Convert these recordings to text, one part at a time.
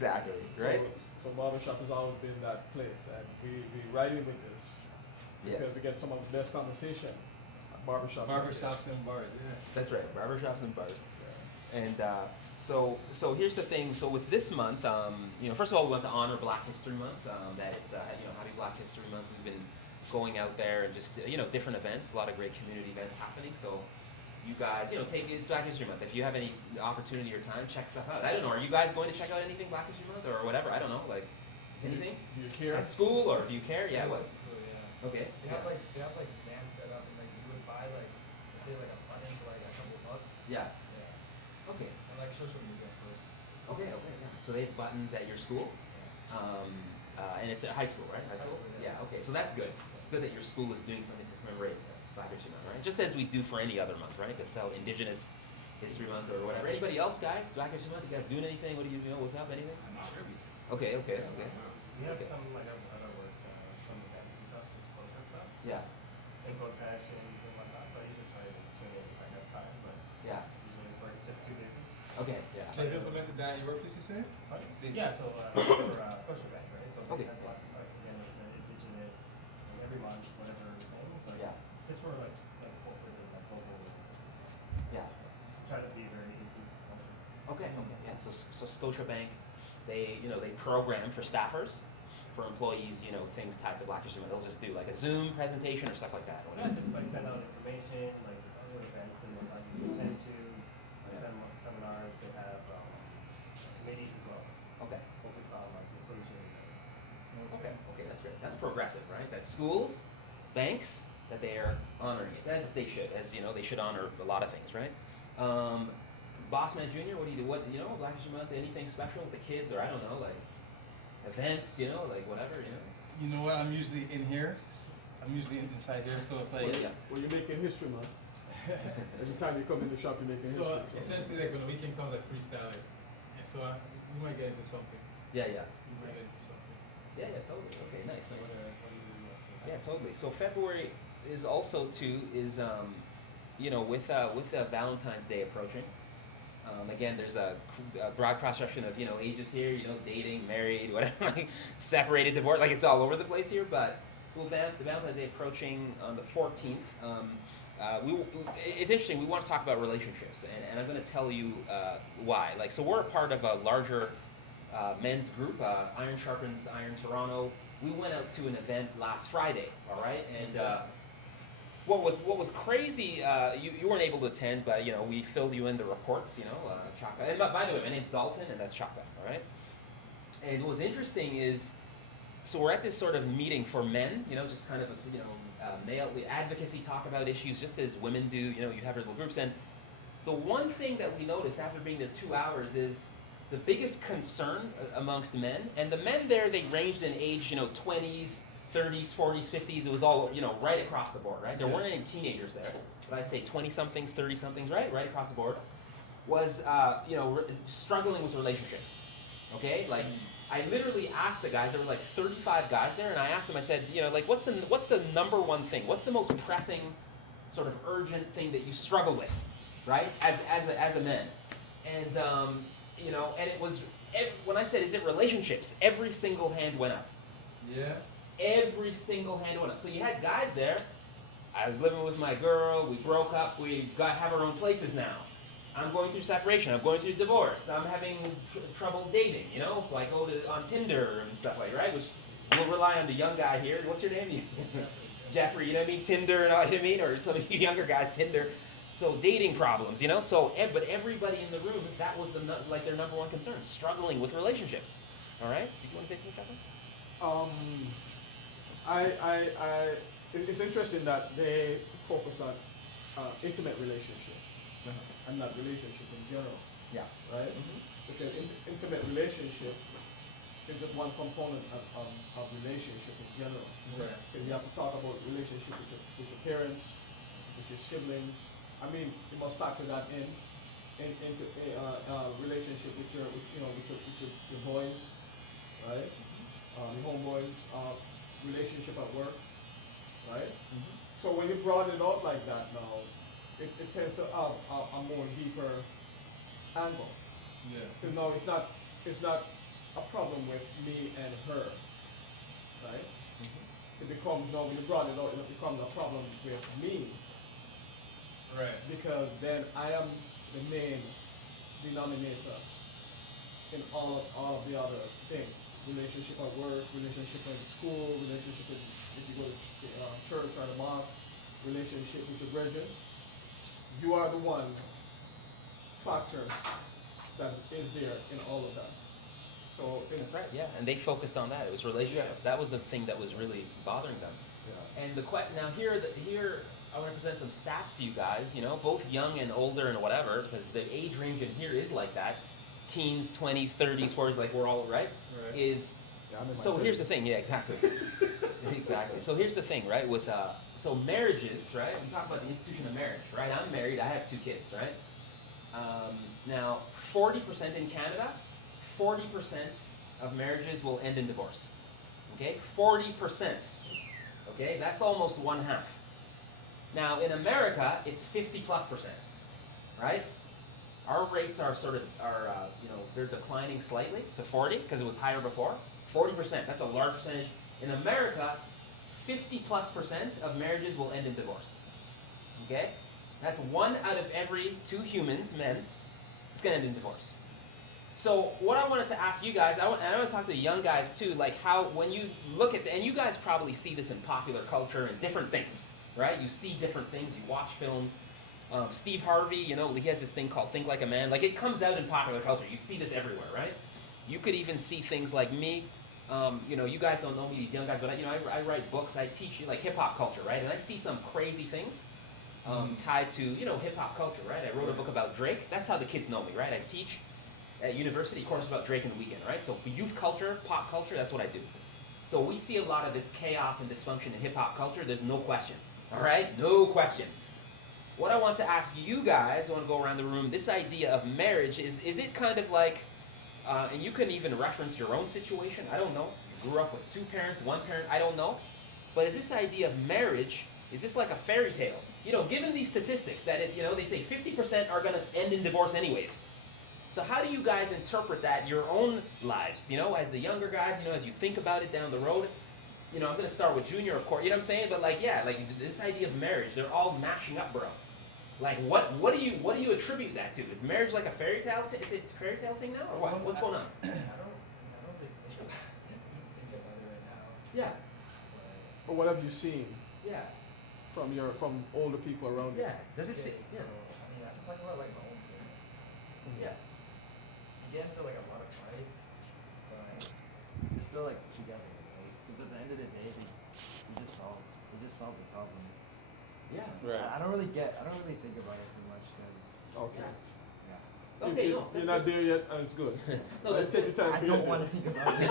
Exactly, right? So barbershop has always been that place, and we right in with this Yeah. because we get some of the best conversation at barbershops like this. Barbershops and bars, yeah. That's right, barbershops and bars. Yeah. And so here's the thing. So with this month, first of all, we want to honor Black History Month. That it's Happy Black History Month. We've been going out there and just different events, a lot of great community events happening. So you guys, take it's Black History Month. If you have any opportunity or time, check stuff out. I don't know. Are you guys going to check out anything Black History Month or whatever? I don't know. Like anything Do you care? at school or do you care? Yeah, what? Oh, yeah. Okay. They have like stands set up and like you would buy like let's say like a button for like a couple bucks. Yeah. Yeah. Okay. And like social media first. Okay. Okay. Yeah. So they have buttons at your school. And it's at high school, right? High school? school, Yeah, yeah. okay. So that's good. It's good that your school is doing something to commemorate Black History Month, right? Just as we do for any other month, right? Because so Indigenous History Month or whatever. Anybody else, guys? Black History Month? You guys doing anything? What do you know? What's up? Anything? Okay, okay, okay. We have Okay. some like other work, some events and stuff, just post and stuff, Yeah, info sessions and whatnot. So I usually try to tune in if I have time, but yeah. usually it's like just too busy. Okay, yeah. They've implemented that at your workplace, you say? Yeah, so for social event, right? So Okay. we have again, it's an indigenous every month, whatever thing, but Yeah, just for like corporate and like local, yeah. try to be very inclusive culture. Okay, okay, yeah. So Scotiabank, they program for staffers, for employees, things tied to Black History Month. They'll just do like a Zoom presentation or stuff like that. Or Yeah, whatever. just like send out information, like other events and whatnot you can attend to, Yeah. seminars, they have committees as well, Okay. focused on like inclusion. Okay, okay, that's great. That's progressive, right? That schools, banks, that they are honoring it, as they should. As they should honor a lot of things, right? Bossman Jr., what do you do? What Black History Month? Anything special with the kids, or I don't know, like events, like whatever, You know what? I'm usually in here. I'm usually inside here, so it's like. Yeah. Well, you're making history, man. Every time you come in the shop, you're making history. So essentially, like when the weekend comes, like freestyling, and so we might get into something. Yeah, yeah, We might get into something. yeah, yeah, totally. Okay, nice, nice. What do you do? Yeah, totally. So February is also with Valentine's Day approaching. Again, there's a broad cross section of ages here. Dating, married, whatever, like separated, divorced, like it's all over the place here. But the Valentine's Day approaching on the 14th. It's interesting. We want to talk about relationships, and I'm going to tell you why. So we're a part of a larger men's group, Iron Sharpens Iron Toronto. We went out to an event last Friday, all right, and what was crazy, you weren't able to attend, but we filled you in the reports, Chaka. And by the way, my name's Dalton, and that's Chaka, all right. And what was interesting is, so we're at this sort of meeting for men, just kind of a male advocacy, talk about issues, just as women do. You have your little groups, and the one thing that we noticed after being there 2 hours is the biggest concern amongst men, and the men there, they ranged in age, 20s, 30s, 40s, 50s. It was all, right across the board, right? There weren't any teenagers there, but I'd say 20-somethings, 30-somethings, right across the board, was, struggling with relationships, okay? Like, I literally asked the guys, there were like 35 guys there, and I asked them, I said, what's the number one thing? What's the most pressing, sort of urgent thing that you struggle with, right, as a man? And, and it was, when I said, is it relationships, every single hand went up. Yeah. Every single hand went up. So you had guys there. I was living with my girl. We broke up. We have our own places now. I'm going through separation. I'm going through divorce. I'm having trouble dating. So I go on Tinder and stuff like that, right? Which we'll rely on the young guy here. What's your name? Jeffrey. You know what I mean? Tinder and all. You know what I mean? Or some of you younger guys, Tinder. So dating problems. So but everybody in the room, that was their number one concern, struggling with relationships. All right. Did you want to say something, Jeffrey? It's interesting that they focus on intimate relationship and not relationship in general, Yeah. right? Because intimate relationship is just one component of relationship in general. Right. Because you have to talk about relationship with your parents, with your siblings. I mean, you must factor that into a relationship with your boys, right? Your homeboys, relationship at work, right? So when you broaden it out like that now, it tends to have a more deeper angle. Yeah. No, it's not a problem with me and her, right? Mm-hmm. It becomes now when you brought it out, it becomes a problem with me Right. because then I am the main denominator in all of the other things. Relationship at work, relationship at school, relationship with, if you go to church or the mosque, relationship with your brethren. You are the one factor that is there in all of that. So it's That's right, yeah. And they focused on that. It was relationships. That was the thing that was really bothering them. Yeah. And now here I want to present some stats to you guys. You know, both young and older and whatever, because the age range in here is like that, teens, 20s, 30s, 40s, like we're all right. Right. Is Yeah, I'm in my so here's the 30s. thing, yeah, exactly, exactly. So here's the thing, right? With so marriages, right? We talk about the institution of marriage, right? I'm married. I have 2 kids, right? Now, 40% in Canada, 40% of marriages will end in divorce. Okay, 40%. Okay, that's almost one half. Now, in America, it's 50+%, right? Our rates are they're declining slightly to 40 because it was higher before. 40%, that's a large percentage. In America, 50+% of marriages will end in divorce. Okay? That's 1 out of every 2 humans, men, it's gonna end in divorce. So what I wanted to ask you guys, and I want to talk to the young guys too, like how when you look at and you guys probably see this in popular culture and different things, right? You see different things, you watch films. Steve Harvey, you know, he has this thing called Think Like a Man. Like it comes out in popular culture. You see this everywhere, right? You could even see things like me. You know, you guys don't know me, these young guys, but I write books. I teach like hip hop culture, right? And I see some crazy things tied to hip hop culture, right? I wrote a book about Drake. That's how the kids know me, right? I teach at university course about Drake and the Weeknd, right? So youth culture, pop culture, that's what I do. So we see a lot of this chaos and dysfunction in hip hop culture. There's no question, all right? No question. What I want to ask you guys, I want to go around the room, this idea of marriage, is it kind of like, and you can even reference your own situation, I don't know. You grew up with 2 parents, 1 parent, I don't know. But is this idea of marriage, is this like a fairy tale? You know, given these statistics that, they say 50% are going to end in divorce anyways. So how do you guys interpret that, your own lives, as the younger guys, as you think about it down the road? I'm going to start with Junior, of course, you know what I'm saying? But this idea of marriage, they're all mashing up, bro. Like, what do you attribute that to? Is marriage like a fairy tale thing now, or what? What's going on? I don't think think about it right now. Yeah, But what have you seen yeah, from older people around you? yeah. Does it? Okay, Yeah, so, I mean, I can talk about like my own parents. yeah. You get into like a lot of fights, but you're still like together, right? Because at the end of the day, they just solve the problem. Yeah. Right. I don't really think about it too much because Okay. yeah. Okay, If no, you're that's not good. there yet, that's good. No, that's Take good. your time. I don't want to think about it.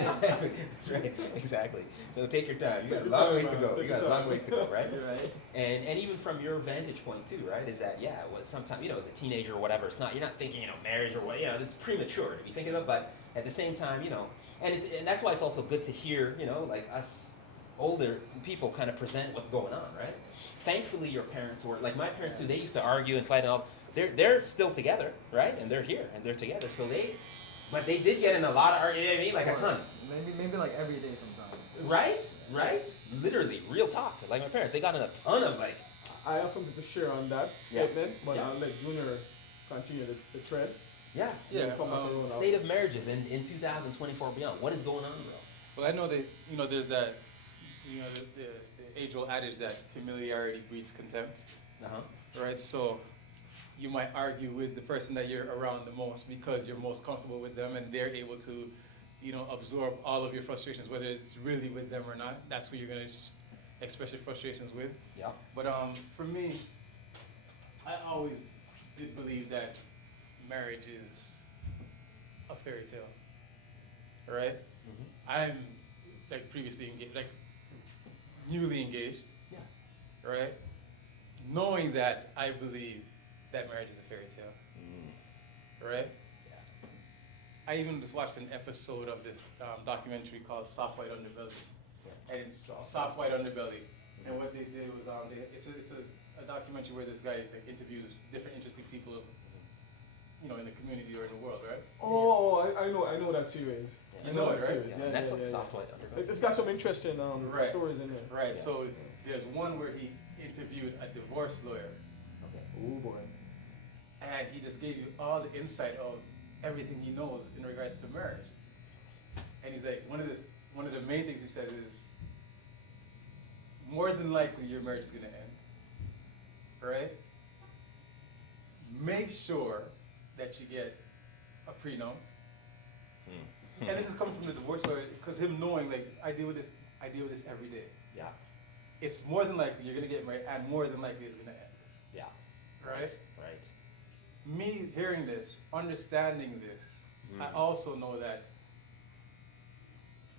Exactly. That's right. Exactly. No, take your time. You got a Take your long time, ways to man. go. Take You got a your long time. ways to go, right? You're right. And even from your vantage point too, right? Is that it was sometimes as a teenager or whatever, it's not you're not thinking marriage or what it's premature to be thinking of, but at the same time and that's why it's also good to hear like us older people kind of present what's going on, right? Thankfully, your parents were like my parents too. They used to argue and fight and all. They're still together, right? And they're here and they're together. So but they did get in a lot of arguments. You know what I mean? Like a ton. Maybe like every day sometimes. Right? Literally, real talk. Like my parents, they got in a ton of I have something to share on that Yeah. statement, but Yeah. I'll let Junior continue the thread. yeah. Yeah, come back around. State of marriages in 2024 beyond. What is going on, bro? Well, I know that there's that the age-old adage that familiarity breeds contempt, right? So you might argue with the person that you're around the most because you're most comfortable with them, and they're able to, absorb all of your frustrations, whether it's really with them or not. That's who you're gonna express your frustrations with. Yeah. But for me, I always did believe that marriage is a fairy tale, right? I'm like previously engaged, like newly engaged, Yeah. right? Knowing that, I believe that marriage is a fairy tale, right? Yeah. I even just watched an episode of this documentary called Soft White Underbelly, and Soft White Underbelly, and what they did was it's a documentary where this guy interviews different interesting people, in the community or in the world, right? Oh, I I know that series. Yeah. I know it, that right? series. Yeah, Yeah, Netflix, yeah, yeah. Soft White Underground. It's got some interesting Right. stories in there. Right, Yeah. so there's one where he interviewed a divorce lawyer, Okay. Oh boy. and he just gave you all the insight of everything he knows in regards to marriage. And he's like, one of the main things he said is, more than likely your marriage is gonna end, right? Make sure that you get a prenup. And this is coming from the divorce lawyer, because him knowing, like, I deal with this every day. Yeah. It's more than likely you're gonna get married, and more than likely it's gonna end, Yeah. right? Right. Me hearing this, understanding this, I Mm. also know that,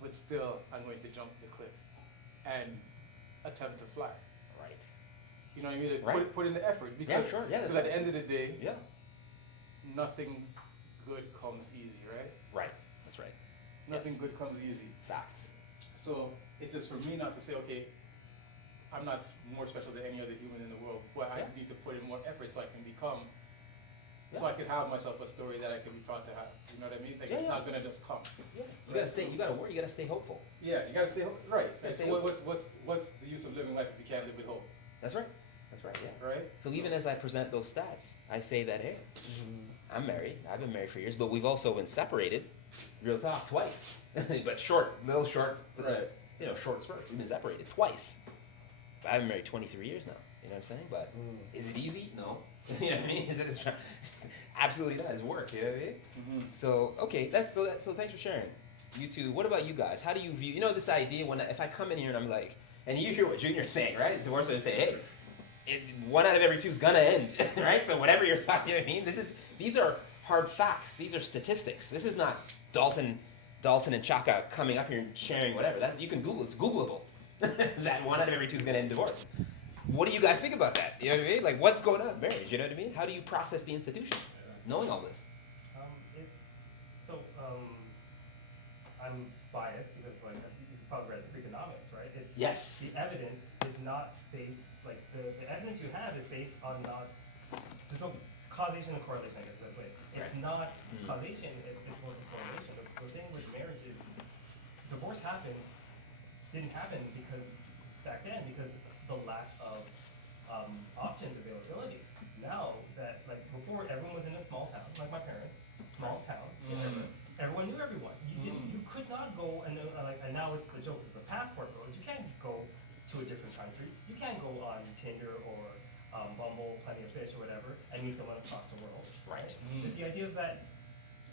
but still, I'm going to jump the cliff and attempt to fly. Right. You know what I mean? Like, Right. put in the effort, Yeah, because sure. Yeah, that's because at right. the end of the day, Yeah. nothing good comes easy, right? Right. That's right. Nothing Yes. good comes easy. Facts. So it's just for me not to say, okay, I'm not more special than any other human in the world, but I Yeah. need to put in more effort so I can become, so Yeah. I can have myself a story that I can be proud to have. You know what I mean? Like, Yeah, it's yeah. not gonna just come. Yeah. You gotta stay. You gotta work. You gotta stay hopeful. Yeah, you gotta stay right. Gotta So stay what's the use of living life if you can't live with hope, That's right. That's right. Yeah. right? So even as I present those stats, I say that, hey, I'm married. I've been married for years, but we've also been separated, real talk, twice. But short, short spurts. We've been separated twice. I've been married 23 years now. You know what I'm saying? But is it easy? No. You know what I mean? Is it absolutely not. It's work. You know what I mean? Mm-hmm. So okay, so thanks for sharing. You two. What about you guys? How do you view? You know this idea when if I come in here and I'm like, and you hear what Junior's saying, right? Divorce lawyers say, hey, one out of every two is gonna end, right? So whatever you're talking, you know what I mean? These are hard facts. These are statistics. This is not Dalton and Chaka coming up here and sharing whatever. That's you can Google. It's Googleable. That one out of every two is gonna end divorce. What do you guys think about that? You know what I mean? Like what's going on in marriage? You know what I mean? How do you process the institution, knowing all this? I'm biased because like you probably read the Freakonomics, right? It's Yes. the evidence is not based like the evidence you have is based on not there's no causation and correlation, I guess that's way. It's Right. not Mm. causation, it's more the correlation. The thing with marriage is divorce didn't happen because back then because the lack of options availability. Now that like before everyone was in a small town, like my parents, small town, everyone knew everyone. You could not go and now it's the joke is the passport goes. You can't go to a different country. You can't go on Tinder or Bumble, Plenty of Fish or whatever, and meet someone across the world. Right. It's the idea of that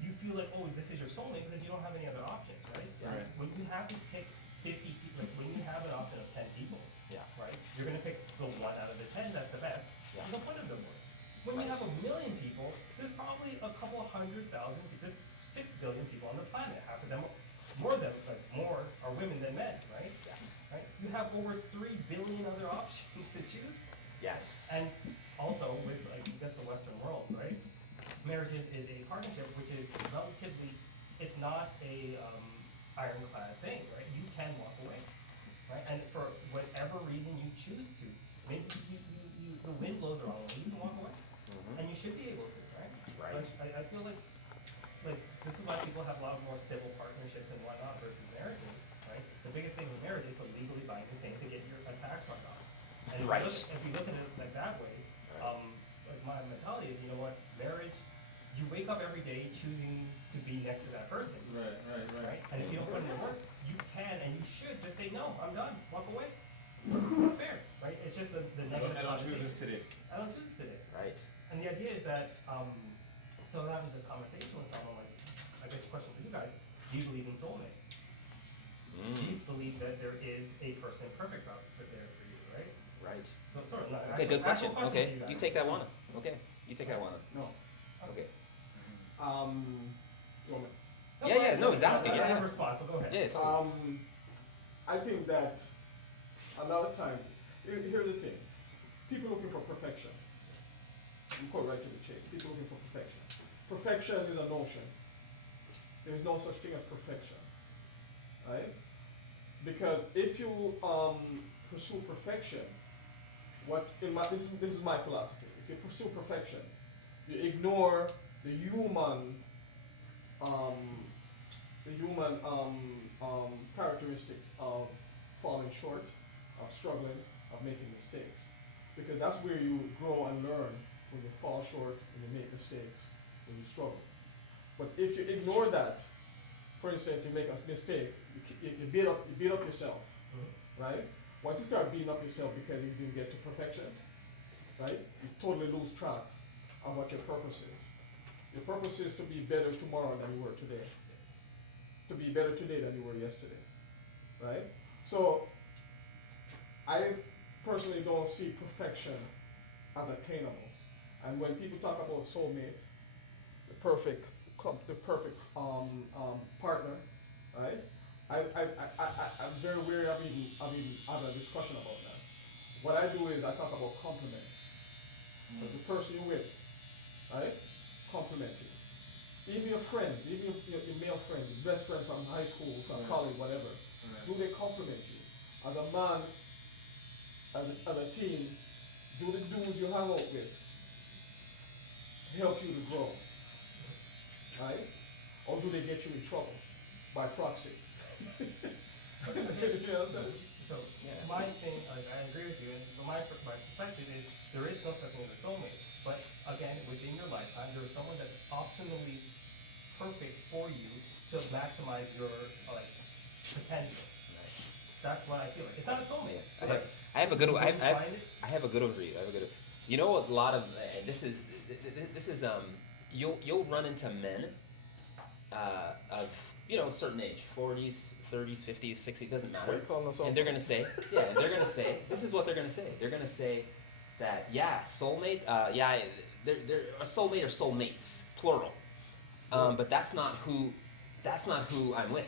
you feel like, oh, this is your soulmate because you don't have any other options, right? Right. When you have to pick 50 people, like when you have an option of 10 people, Yeah. right? You're gonna pick the one out of the 10 that's the best. Yeah. There's no point of divorce. When you Right. have 1,000,000 people, there's probably a couple of 100,000. There's 6 billion people on the planet. Half of them, more are women than men, right? Yes. Right. You have over 3 billion other options to choose from. Yes. And also with like just the Western world, right? Marriage is a partnership which is relatively, it's not a ironclad thing, right? You can walk away, right? And for whatever reason you choose to, maybe the wind blows the wrong way, you can walk away, and you should be able to, right? Right. Like, I feel like this is why people have a lot more civil partnerships and whatnot versus marriages, right? The biggest thing with marriage is a legally binding thing to get your a tax write off. And Right. if you look at it like that way, like my mentality is, you know what, marriage, you wake up every day choosing to be next to that person, right? And if you don't put in the work, you can and you should just say, no, I'm done, walk away. Fair, right? It's just the negative. I don't choose connotation. this today. I don't choose this today. Right. And the idea is that, so I'm having the conversation with someone, like, I guess a question for you guys, do you believe in soulmate? Do you believe that there is a person perfect out there for you, right? Right. So sort of, Okay, good question. to Okay, guys. you take that one. Okay, you take that one. No. Okay. Woman. No, he's asking, I yeah, have yeah. a response, but go ahead. Yeah, totally. I think that a lot of time, here's the thing. People looking for perfection. We go right to the chase. People looking for perfection. Perfection is a notion. There's no such thing as perfection. Right? Because if you pursue perfection, this is my philosophy. If you pursue perfection, you ignore the human um, the human characteristics of falling short, of struggling, of making mistakes. Because that's where you grow and learn, when you fall short, when you make mistakes, when you struggle. But if you ignore that, for instance, you make a mistake, you beat up yourself, right? Once you start beating up yourself because you didn't get to perfection, right? You totally lose track of what your purpose is. Your purpose is to be better tomorrow than you were today. To be better today than you were yesterday, right? So, I personally don't see perfection as attainable. And when people talk about soulmate, the perfect partner, right? I'm very wary of even having a discussion about that. What I do is I talk about complement. Because the person you're with, right, complement you. Even your friends, even your male friends, your best friend from high school, from college, whatever, do they complement you? As a man, as a team, do the dudes you hang out with help you to grow? Right? Or do they get you in trouble by proxy? You know what I'm saying? So my thing, like, I agree with you, and but my perspective is there is no such thing as a soulmate. But again, within your lifetime, there is someone that's optimally perfect for you to maximize your like potential. That's what I feel like. It's not a soulmate. I have a good one. Will you find it? I have a good one for you. You know, a lot of this is you'll run into men of certain age, 40s, 30s, 50s, 60s, doesn't matter. And they're gonna say, this is what they're gonna say. They're gonna say that soulmate, they're a soulmate or soulmates, plural. But that's not who I'm with.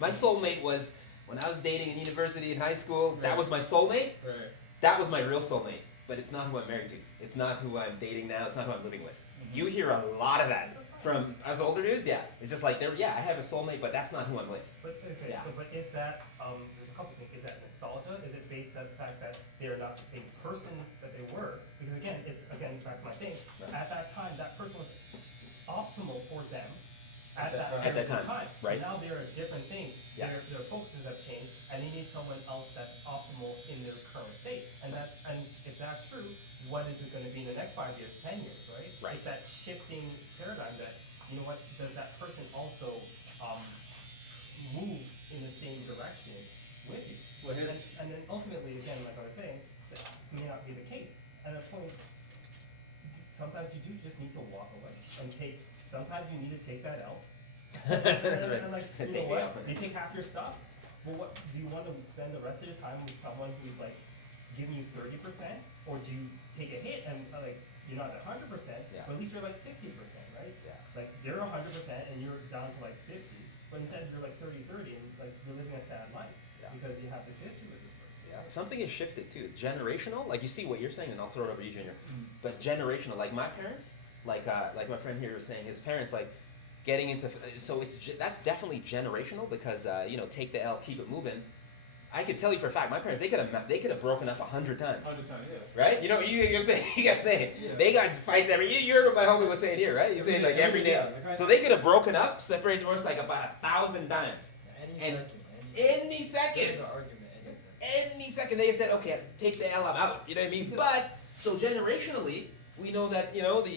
My soulmate was when I was dating in university and high school. That was my soulmate. Right. That was my real soulmate. But it's not who I'm married to. It's not who I'm dating now. It's not who I'm living with. You hear a lot of that from us older dudes. Yeah, it's just like I have a soulmate, but that's not who I'm with. But okay, Yeah. but is that there's a couple things. Is that nostalgia? Is it based on the fact that they are not the same person that they were? Because again, it's back to my thing. At that time, that person was optimal for them at that time. Right. Now they're a different thing. Yes. Their focuses have changed, and they need someone else that's optimal in their current state. And if that's true, what is it going to be in the next 5 years, 10 years, right? Right. It's that shifting paradigm that does that person also move in the same direction with you? Well, here's- And then ultimately, again, like I was saying, that may not be the case. At a point, sometimes you do just need to walk away and sometimes you need to take that out. That's right. And like, you Take know it what? out. You take half your stuff, but what, do you want to spend the rest of your time with someone who's like giving you 30%? Or do you take a hit and like, you're not at 100%, Yeah. but at least you're like 60%, right? Yeah. Like, they're 100% and you're down to like 50, but instead you're like 30-30 and like you're living a sad life Yeah. because you have this history with this person. Yeah. Something has shifted too. Generational, like you see what you're saying, and I'll throw it over to you, Junior. But generational, like my parents, like my friend here was saying, his parents like getting into. So that's definitely generational because take the L, keep it moving. I could tell you for a fact, my parents they could have broken up 100 times. 100 times, yeah. Right? You know what I'm saying? You got to say Yeah. they got fights every. You heard what my homie was saying here, right? You're saying like every day. Yeah, So they could have broken up, separated divorce like about 1,000 times. And any second. Any second they said, okay, take the L, I'm out. You know what I mean? But so generationally, we know that the older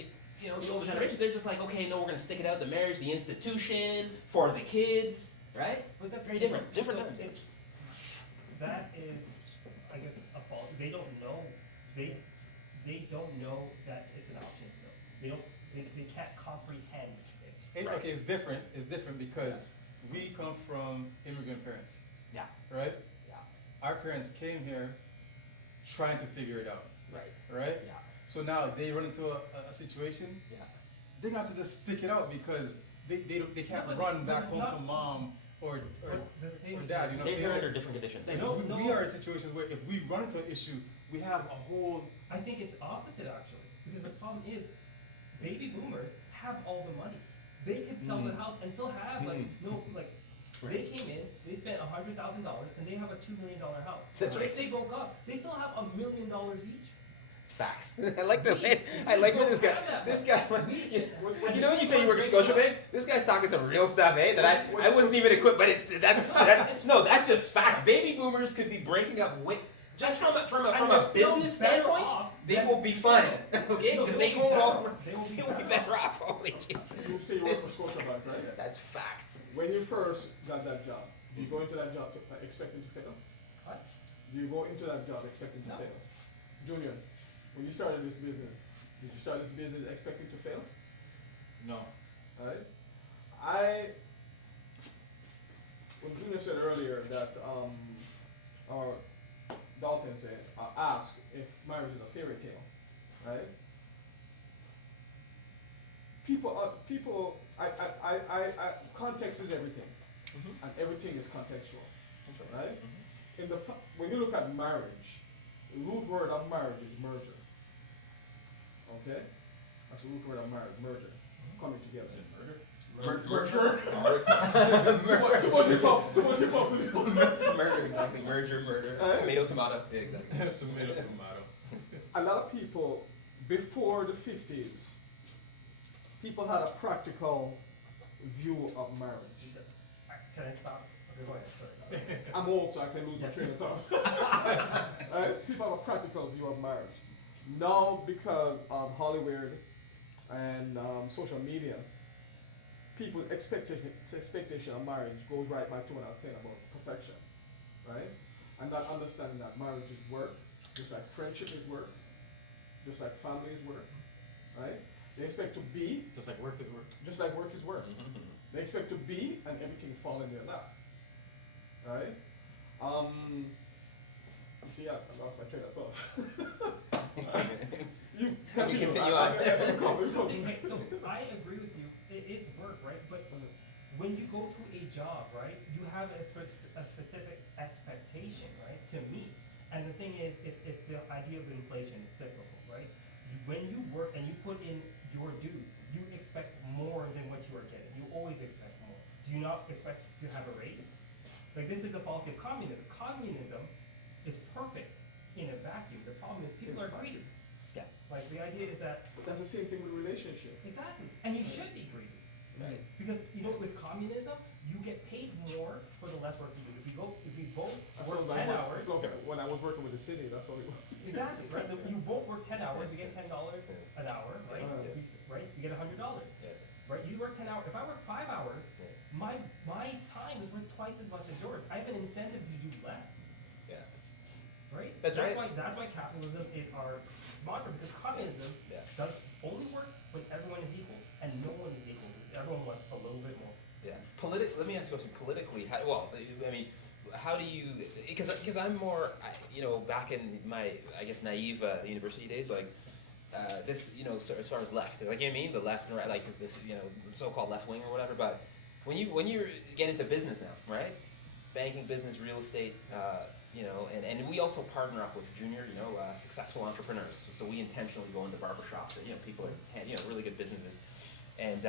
generations they're just like, okay, no, we're gonna stick it out. The marriage, the institution, for the kids, right? But that's Very different. so Times. that is, I guess, a fault. They don't know. They don't know that it's an option still. They can't comprehend it. And, okay, it's different. It's different because we come from immigrant parents, Yeah. right? Yeah. Our parents came here trying to figure it out, Right. right? Yeah. So now they run into a situation, Yeah. they got to just stick it out because they can't No, but- run but back it's home not- to mom or But the thing is- dad, you know what They I'm are saying? under different conditions. Like, No, we are in situations where if we run into an issue, we have a whole. I think it's opposite actually, because the problem is, baby boomers have all the money. They could sell the house and still have they came in, they spent $100,000 and they have a $2 million house. That's So right. If they broke up, they still have $1 million each. Facts. I like the way. I like when this guy. You know when you say you work at Scotiabank, this guy's talking some real stuff, eh? That I wasn't even equipped. But no, that's just facts. Baby boomers could be breaking up with. Just from a business standpoint, they will be fine, okay? Because they own all. They will be They will be better off. Holy jeez. You say you work for Scotiabank, right? That's facts. When you first got that job, do you go into that job expecting to fail? What? Do you go into that job expecting to No. fail? Junior, when you started this business, did you start this business expecting to fail? No. Alright? When Junior said earlier that, or Dalton said, asked if marriage is a fairy tale, right? Context is everything, and everything is contextual, right? When you look at marriage, the root word of marriage is merger. Okay? That's the root word of marriage, merger, coming together. Merger? Too much hip hop. Murder, exactly. Murder. Tomato. Yeah, exactly. Tomato. A lot of people, before the 50s, people had a practical view of marriage. Can I stop? Okay, go ahead, sorry. I'm old, so I can lose my train of thought. Right? People have a practical view of marriage. Now, because of Hollywood and social media, people's expectation of marriage goes right by 2 out of 10 about perfection, right? And not understanding that marriage is work, just like friendship is work, just like family is work, right? They expect to be, Just like work is work. just like work is work. They expect to be, and everything fall in their lap, right? You see, I lost my train of thought. You continue. Continue on. Okay, so I agree with you, it is work, right? But when you go to a job, right, you have a specific expectation, right, to meet. And the thing is, it's the idea of inflation, it's cyclical, right? When you work and you put in your dues, you expect more than what you are getting. You always expect more. Do you not expect to have a raise? Like, this is the fallacy of communism. Communism is perfect in a vacuum. The problem is people are greedy. Yeah. Like, the idea is that, But that's the same thing with relationship. exactly, and you should be greedy. Right. Because, you know, with communism, you get paid more for the less work you do. If we both That work sounds like 10 hours, when I was working with the city, that's all it was. exactly, right? You both work 10 hours, we get $10 an hour, right? Yeah. Right? You get $100, Yeah. right? You work 10 hours. If I work 5 hours, Yeah. my time is worth twice as much as yours. I have an incentive to do less, Yeah. right? That's right. That's why capitalism is our mantra, because communism Yeah. does only work when everyone is equal, and no one is equal. Everyone wants a little bit more. Yeah. Let me ask you a question. Politically, I mean, how do you? Because I'm more, back in my, I guess, naive university days, like this, so as far as left, like, you know what I mean, the left and right, like this, so-called left wing or whatever. But when you get into business now, right? Banking, business, real estate, and we also partner up with junior, successful entrepreneurs. So we intentionally go into barbershops, people are, really good businesses, and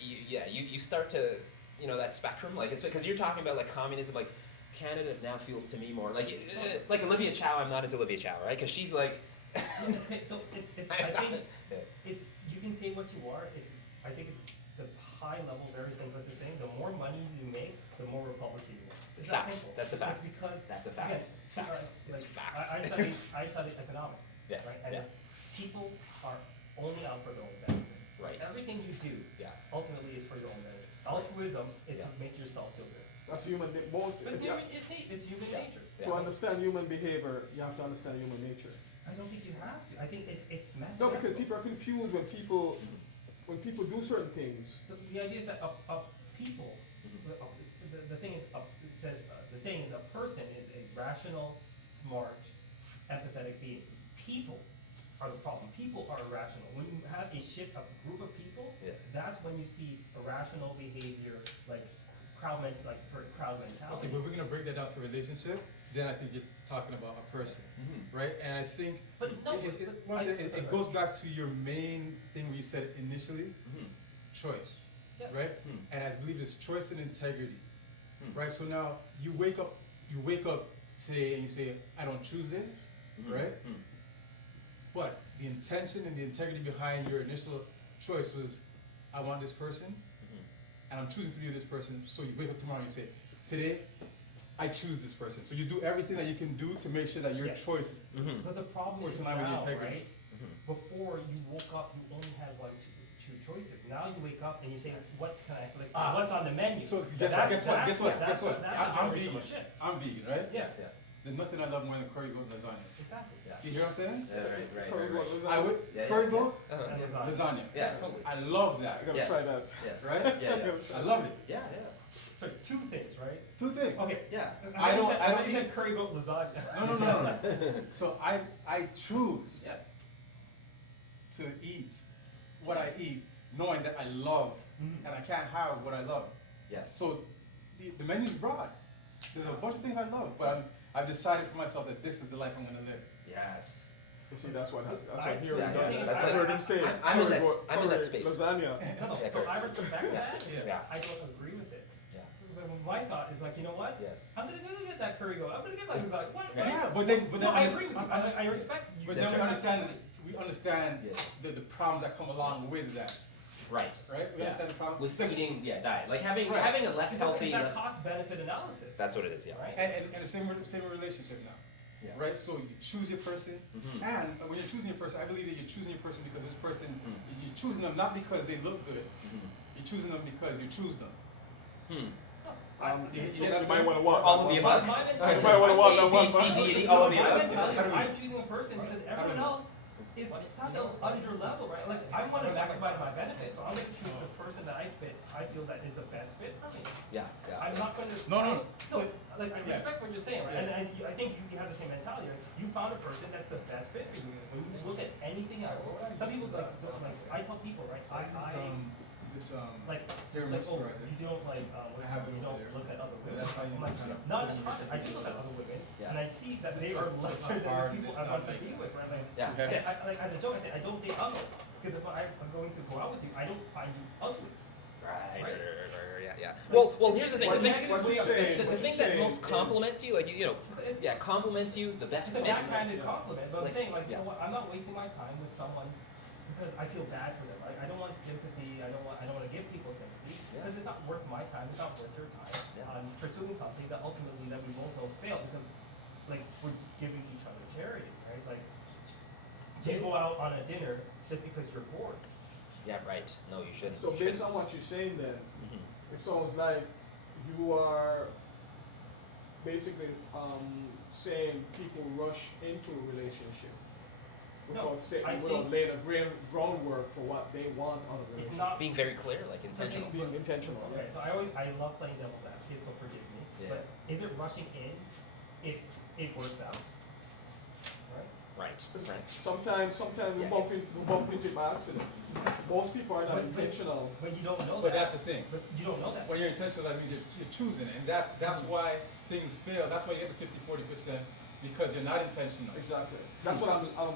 you start to, that spectrum, like, it's because you're talking about like communism, like Canada now feels to me more like Olivia Chow. I'm not into Olivia Chow, right? Because she's like, Okay, so I think it's, you can say what you are. I think it's the high level, very simplistic thing. The more money you make, the more Republican you are. It's that Facts. simple. That's a fact. It's because That's a fact. again, It's facts. It's like, facts. I studied economics. Yeah, Right. And yeah. it's, people are only out for their own benefit. Right. Everything you do, Yeah. ultimately, is for your own benefit. Altruism is to Yeah. make yourself feel good. That's human, both, But it's human Yeah. nature. to understand human behavior, you have to understand human nature. I don't think you have to. I think it's mathematical. No, because people are confused when people do certain things. So the idea is that a people, the thing is, the saying is a person is a rational, smart, empathetic being. People are the problem. People are irrational. When you have a group of people, Yeah. that's when you see irrational behavior, like crowd mentality. Okay, but we're gonna break that down to relationship, then I think you're talking about a person, right? And I think But no, it goes back to your main thing where you said initially, choice, Yeah. right? And I believe it's choice and integrity, right? So now you wake up today and you say, I don't choose this, right? But the intention and the integrity behind your initial choice was, I want this person, and I'm choosing to be with this person. So you wake up tomorrow and you say, today, I choose this person. So you do everything that you can do to make sure that your Yes. choice. But the problem Or is tonight with the now, integrity. right? Before you woke up, you only had one, two choices. Now you wake up and you say, what can I, like, what's on the menu? So That's guess what? that's I'm a vegan. generational shift. I'm vegan, right? Yeah, There's nothing I love more than curry goat lasagna. exactly. You hear what I'm saying? Curry goat lasagna. I would Yeah, curry yeah. goat And lasagna. lasagna. Yeah, totally. I love that. I gotta Yes. try that. Yes. Right? Yeah, yeah. I love it. Yeah, yeah. So two things, right? Two things. Okay. Yeah. I don't- I I don't don't eat- said curry goat lasagna. No. So I choose Yeah. to eat what I eat, knowing that I love, Mhm. and I can't have what I love. Yes. So the menu's broad. There's a bunch of things I love, but I've decided for myself that this is the life I'm gonna live. Yes. You see, that's what I- here yeah, we yeah, go. that's I like- heard him say. I'm in that curry s- I'm in that curry space. Lasagna. No, Yeah, so correct. I respect that. Yeah. I don't agree with it. Yeah. But my thought is like, you know what? Yes. I'm gonna get that curry goat. I'm gonna get like lasagna. What? Right. Yeah, but then No, I agree with you. I respect you. But That's then we right. understand Yeah. the problems that come along with that, Right. right? We Yeah. understand the problem. With eating, yeah, diet. Like having Right. having a less It's healthy. that Less, cost benefit analysis. that's what it is. Yeah. Right. And the same in relationship now. Yeah. Right? So you choose your person, Mhm. and when you're choosing your person, I believe that you're choosing your person because this person, Mhm. you're choosing them not because they look good, Mhm. you're choosing them because you choose them. Hmm. You You might wanna walk. All of the above. My You might wanna walk that one. A, B, C, D, E, all of the My above. mentality is I'm choosing a person because everyone else is such under level, right? Like I want to maximize my benefits, so I'm going to choose the person that I feel that is the best fit for me. Yeah. Yeah. I'm not going to. No. So, like, I Yeah. respect what you're saying, right? Yeah. And I think you have the same mentality. Right? You found a person that's the best fit for you. When you look at anything else, some people like I tell people, right? Like hair like, oh, moisturizer. you don't like, I have it you over don't there. look at other women. That's why you I'm like, kind of- not in front, I do look at other women, Yeah. and I see that they So are it's not lesser than hard, the people it's I not want to like- be with, right? Like, Yeah. Okay. like as a joke, I say, I don't date ugly, because if I'm going to go out with you, I don't find you ugly. Right. Yeah. Well, here's the thing. What The you- thing, what you saying- the what thing you that saying most is- compliments you, like you know, It's- yeah, compliments you the best It's a fit. backhanded compliment, but I'm Like, saying, like, you yeah. know what, I'm not wasting my time with someone because I feel bad for them, right? I don't want sympathy, I don't want to give people sympathy, Yeah. because it's not worth my time, it's not worth their time, Yeah. pursuing something that ultimately that we both know fail, because, like, we're giving each other charity, right? Like, you go out on a dinner just because you're bored. Yeah. Right. No, you shouldn't. So You based shouldn't. on what you're saying then, Mhm. it sounds like you are basically saying people rush into a relationship No, without laying a groundwork for what they want out of a It's relationship. not. Being very clear, like intentional. Being intentional. Okay, so I love playing devil's advocate, so forgive me, Yeah. but is it rushing in if it works out? Right? Right. Sometimes we Yeah, bump into by accident. Most people are not But- intentional. But you don't know that. But that's the thing. But you don't know that. When you're intentional, that means you're choosing it, and that's why things fail. That's why you get the 50-40%, because you're not intentional. Exactly. That's what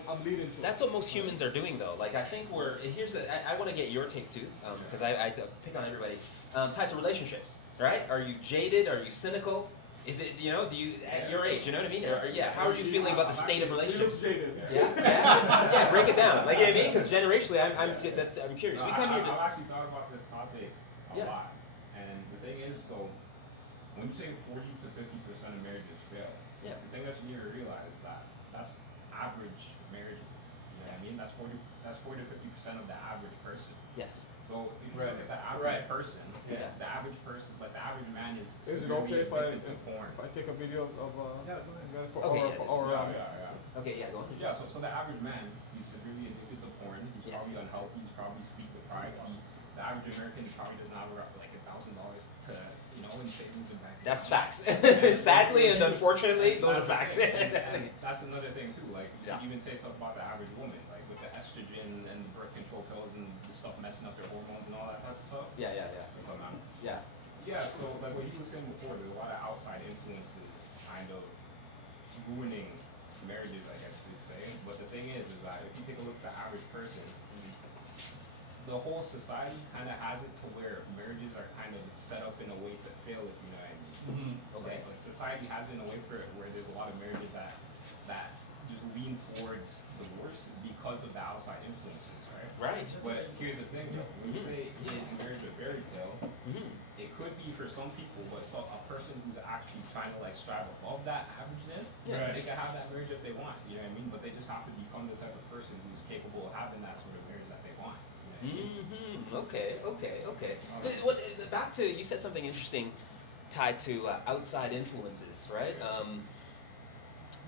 I'm leading to. That's what most humans are doing, though. Like, I think I want to get your take too, because I pick on everybody. Tied to relationships, right? Are you jaded? Are you cynical? Is it, do you, at your age, you know what I mean? How are you feeling about the state of relationships? Yeah, break it down. Like, you know what I mean? Because generationally, I'm curious. We come here I've to, actually thought about this topic a Yeah. lot, and the thing is, so when you say 40 to 50% of marriages fail, Yeah. the thing that you need to realize is that that's average marriages. You know what I mean? That's 40 to 50% of the average person. yes. So if you Right. look at the average Right. person, Yeah. the average person, like the average man is Is it severely okay if addicted to porn. I take a video of Yeah, go ahead. for Okay, our, yeah, our, Yeah. Okay, yeah, go on. Yeah, so the average man, he's severely addicted to porn. He's Yes. probably unhealthy. He's probably sleep deprived. The average American probably doesn't have like $1,000 to, in savings and bank. That's facts. Sadly and unfortunately, those are facts. And that's another thing too. Like Yeah. you even say stuff about the average woman, like with the estrogen and birth control pills and the stuff messing up their hormones and all that type of stuff. Yeah. What's up, man? Yeah. Yeah, so like what you were saying before, there's a lot of outside influences kind of ruining marriages, I guess you could say. But the thing is that if you take a look at the average person, the whole society kind of has it to where marriages are kind of set up in a way to fail, if you know what I mean. Okay. Like society has it in a way for it where there's a lot of marriages that just lean towards divorce for some people, but a person who's actually trying to like strive above that averageness, Yeah. they can have that marriage if they want. You know what I mean? But they just have to become the type of person who's capable of having that sort of marriage that they want. You know what I mean? Okay. Back to, you said something interesting tied to outside influences, right?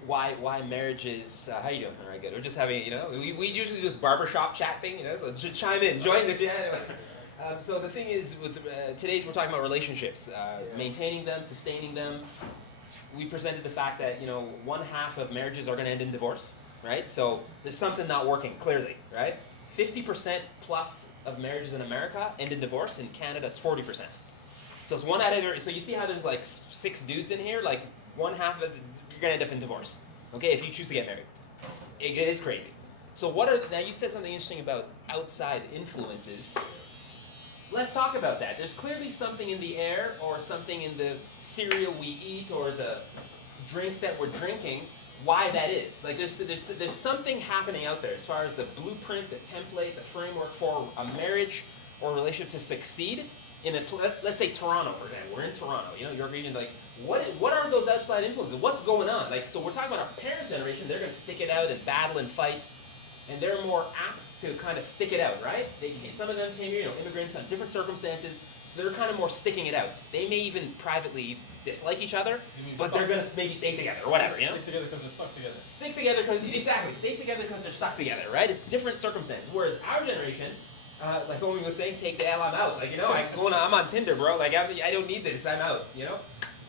Why marriages? How you doing? All right, good. We're just having, we usually do this barbershop chat thing, so just chime in, join the chat. So the thing is, with today's we're talking about relationships, maintaining them, sustaining them. We presented the fact that one half of marriages are going to end in divorce, right? So there's something not working clearly, right? 50% plus of marriages in America end in divorce. In Canada, it's 40%. So it's one out of. So you see how there's like 6 dudes in here, like one half of you're gonna end up in divorce. Okay, if you choose to get married, it is crazy. So now you said something interesting about outside influences. Let's talk about that. There's clearly something in the air, or something in the cereal we eat, or the drinks that we're drinking. Why that is? Like there's something happening out there as far as the blueprint, the template, the framework for a marriage or relationship to succeed. Let's say Toronto, for example. We're in Toronto, York region. Like, what are those outside influences? What's going on? Like, so we're talking about our parents' generation. They're going to stick it out and battle and fight, and they're more apt to kind of stick it out, right? Some of them came here, immigrants on different circumstances, so they're kind of more sticking it out. They may even privately dislike each other, but they're going to maybe stay together or whatever, Stick together because they're stuck together. Stick together because stay together because they're stuck together, right? It's different circumstances. Whereas our generation. Like Omi was saying, take the L, I'm out. Like, I'm on Tinder, bro. Like, I don't need this, I'm out,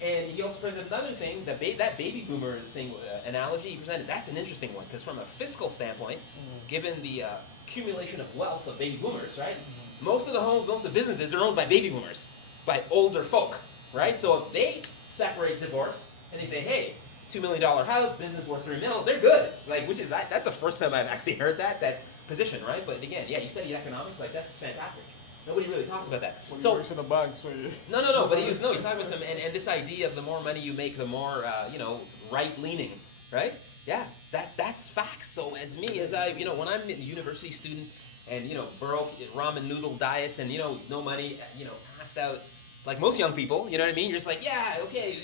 And he also presented another thing, that baby boomers thing, analogy he presented, that's an interesting one, because from a fiscal standpoint, given the accumulation of wealth of baby boomers, right? Most of the homes, most of the businesses are owned by baby boomers, by older folk, right? So if they separate, divorce, and they say, hey, $2 million house, business worth $3 million, they're good. Like, that's the first time I've actually heard that position, right? But again, you studied economics, like that's fantastic. Nobody really talks about that. When So he works in a bank, so you... no, but he's talking about some, and this idea of the more money you make, the more right-leaning, right? Yeah, that's facts. So as I, when I'm a university student and broke ramen noodle diets and no money, passed out, like most young people, you know what I mean? You're just like, yeah, okay,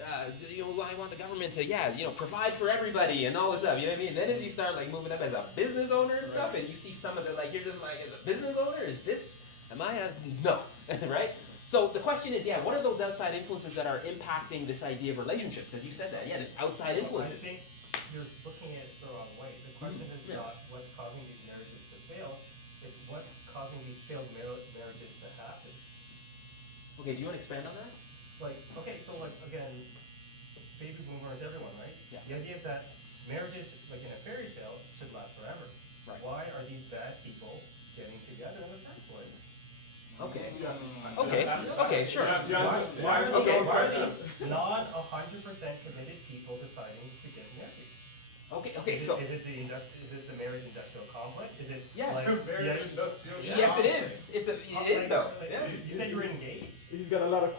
I want the government to, provide for everybody and all this stuff, you know what I mean? Then as you start like moving up as a business owner and stuff, and you see some of the, like, you're just like, as a business owner, no, right? So the question is, what are those outside influences that are impacting this idea of relationships? Because you said that, there's outside influences. I think you're looking at it the wrong way. The question is not what's causing these marriages to fail, it's what's causing these failed marriages to happen. Okay, do you want to expand on that? Again, baby boomers, everyone, right? Yeah. The idea is that marriages, like in a fairy tale, should last forever. Right. Why are these bad people getting together in the first place? Okay. Yeah. Okay, sure. Why is Okay. a good question? Not 100% committed people deciding to get married. Okay, Is so. it the marriage industrial complex? Is it Yes. Industrial. Yes, it is. It is though. Yeah. You said you were engaged. He's got a lot of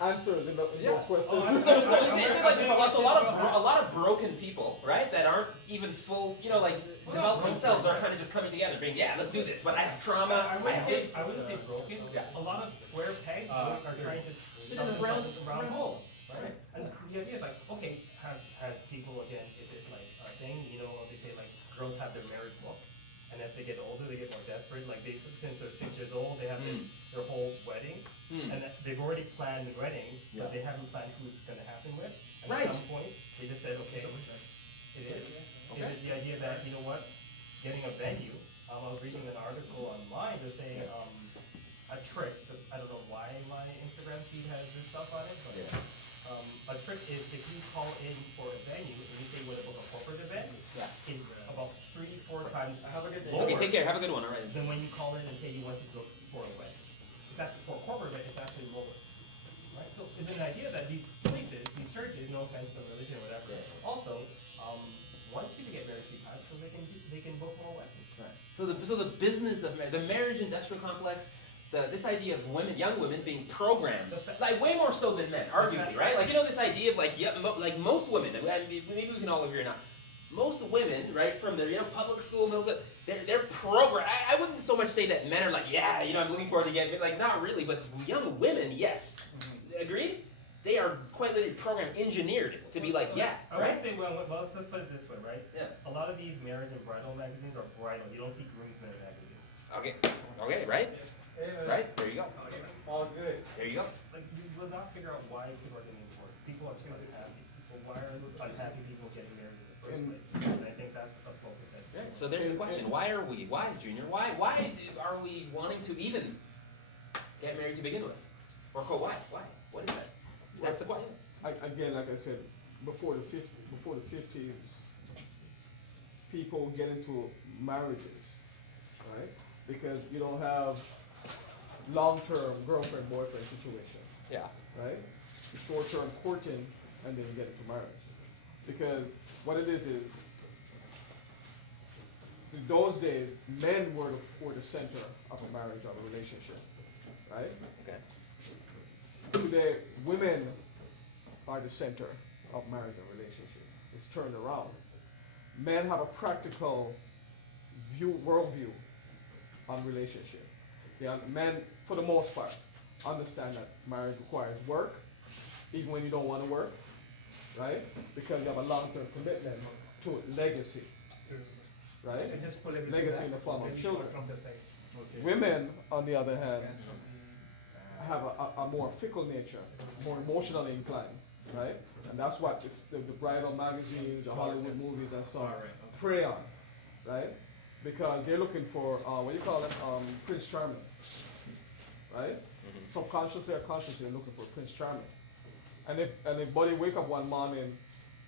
answers in those questions. So is it like this? A lot of broken people, right? That aren't even full, develop themselves, are kind of just coming together, being, let's do this. But I have trauma. I wouldn't say broken. Yeah. A lot of square pegs are trying to Fit in the round holes. Right. And the idea is like, okay, has people again? Is it like a thing? They say like girls have their marriage book, and as they get older, they get more desperate. Like since they're 6 years old, they have their whole wedding. And they've already planned the wedding, but they haven't planned who it's going to happen with. And Right. at some point, they just said, okay, it is. Okay. Is it the idea that, getting a venue, I was reading an article online, they're saying a trick, because I don't know why my Instagram feed has this stuff on it, but a trick is if you call in for a venue and you say you want to book a corporate event, it's about 3-4 times Okay, take care. Have a good one. All right. than when you call in and say you want to book for a wedding. In fact, for a corporate event, it's actually lower. Right? So it's an idea that these places, these churches, no offense to religion or whatever, also want you to get married 3 times so they can book more weddings. Right. So the business of the marriage industrial complex, this idea of young women being programmed, like way more so than men, arguably, right? Like this idea of like most women, maybe we can all agree or not, most women, right, from their public school, middle school, they're programmed. I wouldn't so much say that men are like, yeah, I'm looking forward to getting, like, not really, but young women, yes. Agreed? They are quite literally programmed, engineered to be like, yeah, I would right? say, well, let's put it this way, right? Yeah. A lot of these marriage and bridal magazines are bridal. You don't see groomsmen magazines. Okay, right? Right? There you go. All good. There you go. Like, you will not figure out why people are getting divorced. People are too unhappy. People, why are unhappy people getting married in the first place? And I think that's a focus that. Right. So there's the question: why are we? Why, Junior? Why are we wanting to even get married to begin with? Or why? Why? What is that? That's the question. Again, like I said, before the 50s, people get into marriages, right? Because you don't have long-term girlfriend-boyfriend situation, Yeah. right? Short-term courting, and then you get into marriage. Because what it is in those days, men were the center of a marriage or a relationship, right? Okay. Today, women are the center of marriage and relationship. It's turned around. Men have a practical worldview on relationship. Men, for the most part, understand that marriage requires work, even when you don't want to work, right? Because you have a long-term commitment to legacy, right? And just pull everything Legacy back, in the form of then children. come to say, okay. Women, on the other hand, have a more fickle nature, more emotionally inclined, right? And that's what it's the bridal magazines, the Hollywood movies and stuff prey on, right? Because they're looking for, what do you call it, Prince Charming, right? Subconsciously or consciously, they're looking for Prince Charming. And if Buddy wake up one morning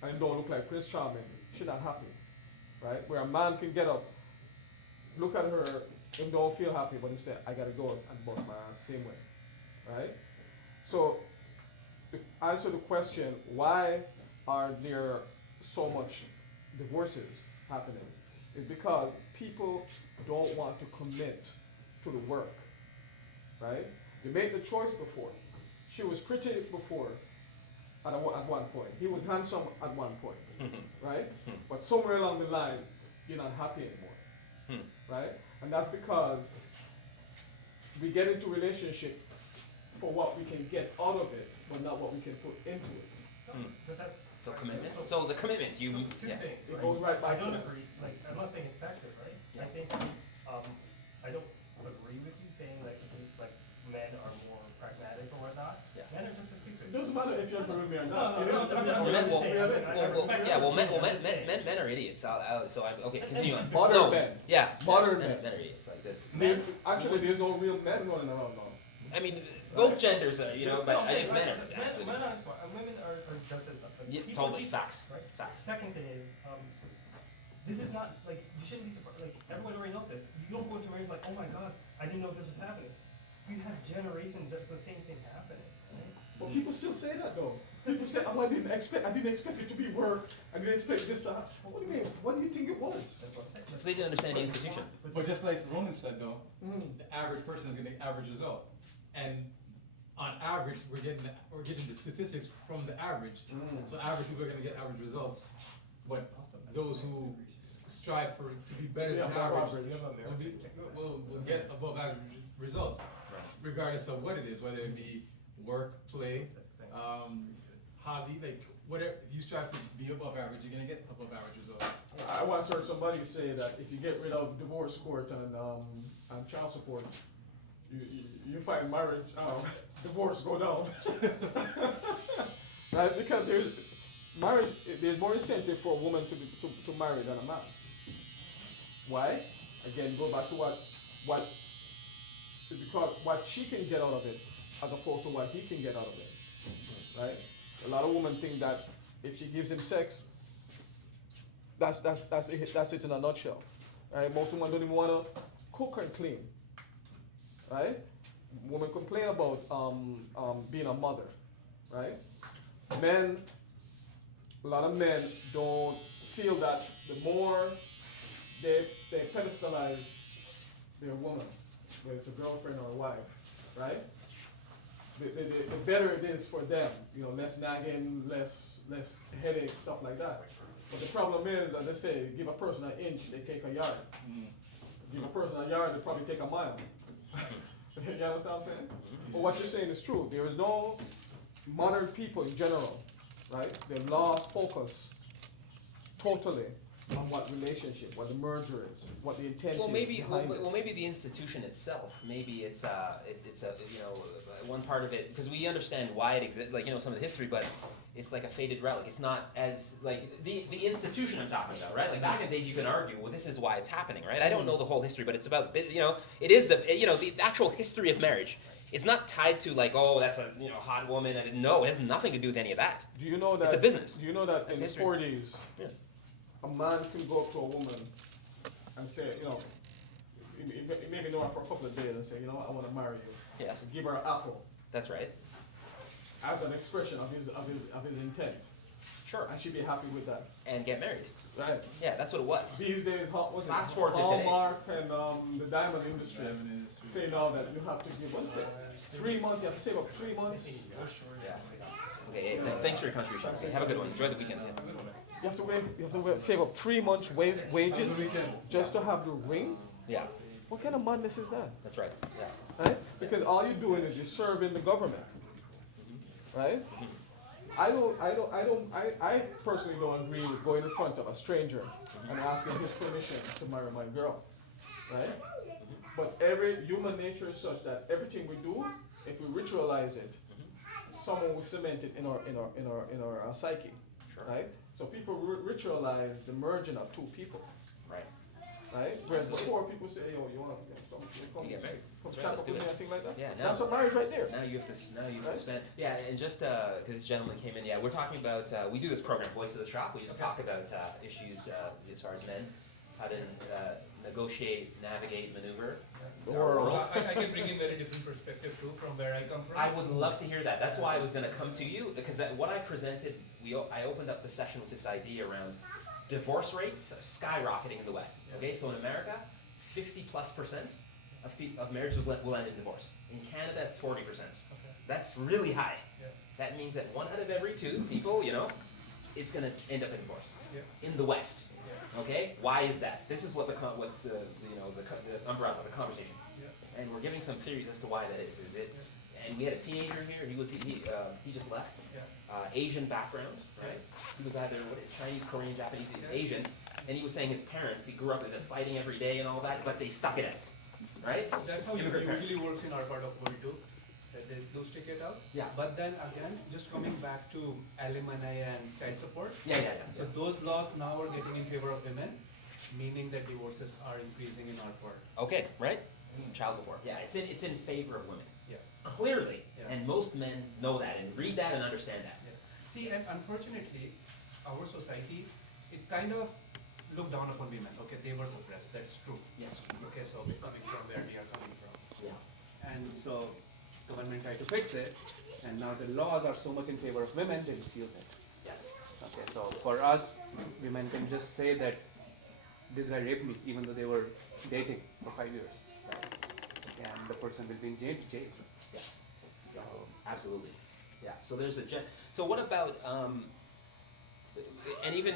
and don't look like Prince Charming, she's not happy, right? Where a man can get up, look at her, and don't feel happy, but he say, I gotta go and bust my ass same way, right? So, to answer the question, why are there so much divorces happening? Is because people don't want to commit to the work, right? They made the choice before. She was pretty before at one point. He was handsome at one point, right? But somewhere along the line, you're not happy anymore, right? And that's because we get into relationships for what we can get out of it, but not what we can put into it. But that's. So commitment. So the commitment, Two things, It right? goes right I back to don't that. agree, like, I'm not saying it's active, right? Yeah. I think, I don't agree with you saying like, men are more pragmatic or whatnot. Yeah. Men are just as stupid. It doesn't matter if you're with me or No, not. no, no, no, no, Men no, will- I'm just saying, I respect yeah, well, everything. men are idiots. Okay, continue on. Modern No, men. Yeah. Modern men. men. Men are idiots like this. Actually, there's no real men running around now. I mean, both genders are, but No, I guess okay, men are. men absolutely. are smart, women are just as dumb. But Yeah, people- totally. Facts. Right? Facts. Second thing is, this is not, like, you shouldn't be surprised, like, everyone already knows this. You don't go into a marriage like, oh my god, I didn't know this was happening. You have generations of the same thing happening, right? But people still say that though. People say, oh, I didn't expect it to be work. I didn't expect this to happen. What do you mean? What do you think it was? That's what I'm saying. So they didn't understand the institution. But just like Roman said though, Mm. the average person is getting average results. And on average, we're getting the statistics from the average. Mm. So average people are gonna get average results. But those who strive for to be better Yeah, than above average average. will get above average results, regardless of what it is, whether it be work, play, hobby, like whatever. If you strive to be above average, you're gonna get above average results. I once heard somebody say that if you get rid of divorce court and child support, you find marriage, divorce go down. Right? Because there's more incentive for a woman to marry than a man. Why? Again, go back to what because what she can get out of it as opposed to what he can get out of it. Right? A lot of women think that if she gives him sex, that's it in a nutshell. Right? Most women don't even want to cook and clean. Right? Women complain about being a mother. Right? A lot of men don't feel that the more they pedestalize their woman, whether it's a girlfriend or a wife, right? The better it is for them, less nagging, less headache, stuff like that. But the problem is, as they say, give a person an inch, they take a yard. Mm. Give a person a yard, they probably take a mile. You understand what I'm saying? But what you're saying is true. There is no modern people in general, right? They've lost focus totally on what relationship, what the merger is, what the intent Well, is maybe behind it. well, maybe the institution itself. Maybe it's a one part of it because we understand why it exists, like some of the history, but it's like a faded relic. It's not as like the institution I'm talking about, right? Like back in the days, you can argue, well, this is why it's happening, right? I don't know the whole history, but it's about it is the actual history of marriage. It's not tied to like, oh, that's a hot woman. No, it has nothing to do with any of that. Do you know that It's a business. Do you know that That's in history. the 40s, Yeah. a man can go up to a woman and say, he maybe know her for a couple of days and say, I want to marry you. Yes, Give her an apple that's right. as an expression of his intent, Sure, and she'd be happy with that, and get married. right? Yeah, that's what it was. These days, Fast forward to today. Hallmark and the diamond industry say now that you have to give, what is it, 3 months, you have to save up 3 months. Yeah. Okay. Hey, thanks for your contribution. Okay, have a good one. Enjoy the weekend. You have to save up 3 months wages just to have the ring. Yeah, What kind of madness is that? that's right. Yeah. Right? Because all you're doing is you're serving the government. Right? I personally don't agree with going in front of a stranger and asking his permission to marry my girl. Right? But every human nature is such that everything we do, if we ritualize it, someone will cement it in our psyche. Sure. Right? So people ritualize the merging of two people. Right. Right? Whereas Absolutely. before people say, yo, you want to come You get married. come Right, chat let's up do with it. me and things like that? Yeah, So now- that's a marriage right there. Now you have to Right? spend. Yeah, and just because this gentleman came in, yeah, we're talking about we do this program, Voice of the Shop. We just talk about issues as far as men, how to negotiate, navigate, maneuver. The our world. world. I can bring in very different perspective too from where I come from. I would love to hear that. That's why I was going to come to you because what I presented, I opened up the session with this idea around divorce rates skyrocketing in the West. Okay, so in America, 50+% of marriages will end in divorce. In Canada, it's 40%. Okay. That's really high. Yeah. That means that 1 out of every 2 people, it's going to end up in divorce Yeah. in the West. Yeah. Okay, why is that? This is what the umbrella of the conversation. Yeah. And we're giving some theories as to why that is. Is it? And we had a teenager here. He just left. Yeah. Asian background, right? He was either Chinese, Korean, Japanese, Asian, and he was saying his parents. He grew up with it, fighting every day and all that, but they stuck it out, right? That's how it Immigrant parents. usually works in our part of world too. That they do stick it out. Yeah. But then again, just coming back to alimony and child support. Yeah. So those laws now are getting in favor of women, meaning that divorces are increasing in our part. Okay, right? Child support. Yeah, it's in favor of women. Yeah. Clearly, Yeah. and most men know that and read that and understand that. Yeah. See, and unfortunately, our society, it kind of looked down upon women. Okay, they were suppressed. That's true. Yes. Okay, so we're coming from where we are coming from. Yeah. And so government tried to fix it, and now the laws are so much in favor of women, they misuse it. Yes. Okay, so for us, women can just say that this guy raped me, even though they were dating for 5 years. And the person will be in jail. Yes. Absolutely. Yeah. So there's so what about and even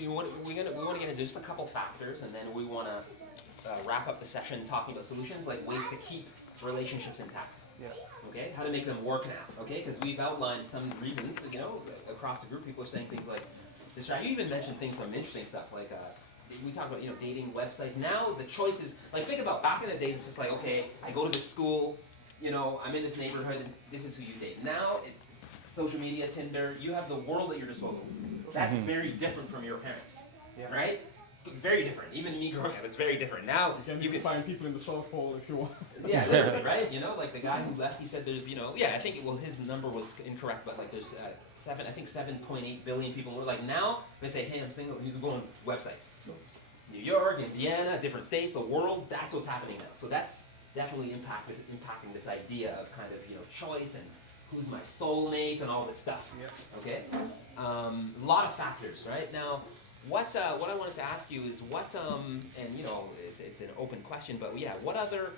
we want to get into just a couple factors, and then we want to wrap up the session talking about solutions, like ways to keep relationships intact. Yeah. Okay, how to make them work now. Okay, because we've outlined some reasons. Across the group, people are saying things like distract. You even mentioned some interesting stuff like we talk about dating websites. Now the choice is like, think about back in the days. It's just like, okay, I go to this school. I'm in this neighborhood, and this is who you date. Now it's social media, Tinder. You have the world at your disposal. That's very different from your parents, Yeah. right? Very different. Even me growing up, it's very different. Now You can find people in the South Pole if you want. yeah, literally, right? Like the guy who left, he said there's, I think his number was incorrect, but like there's 7.8 billion people. And we're like, now they say, hey, I'm single, you can go on websites. New York, Indiana, different states, the world, that's what's happening now. So that's definitely impacting this idea of kind of, choice and who's my soulmate and all this stuff. Okay? A lot of factors, right? Now, what I wanted to ask you is it's an open question, but yeah, what other,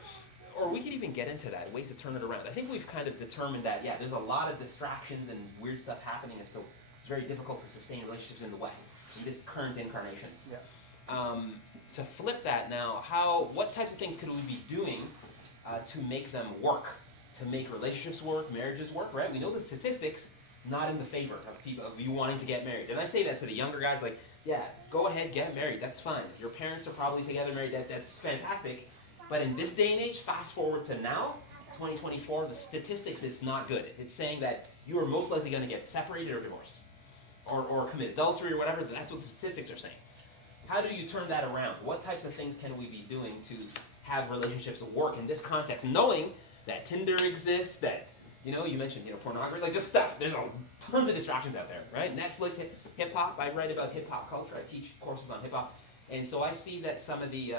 or we could even get into that, ways to turn it around. I think we've kind of determined that, yeah, there's a lot of distractions and weird stuff happening, and so it's very difficult to sustain relationships in the West. in this current incarnation. Yeah. To flip that now, what types of things could we be doing to make them work, to make relationships work, marriages work, right? We know the statistics not in the favor of people, of you wanting to get married. And I say that to the younger guys, like, yeah, go ahead, get married, that's fine. Your parents are probably together married, that's fantastic. But in this day and age, fast forward to now, 2024, the statistics is not good. It's saying that you are most likely going to get separated or divorced, or commit adultery or whatever. That's what the statistics are saying. How do you turn that around? What types of things can we be doing to have relationships work in this context, knowing that Tinder exists, that, you mentioned, pornography, like just stuff. There's tons of distractions out there, right? Netflix, hip hop. I write about hip hop culture. I teach courses on hip hop, and so I see that some of the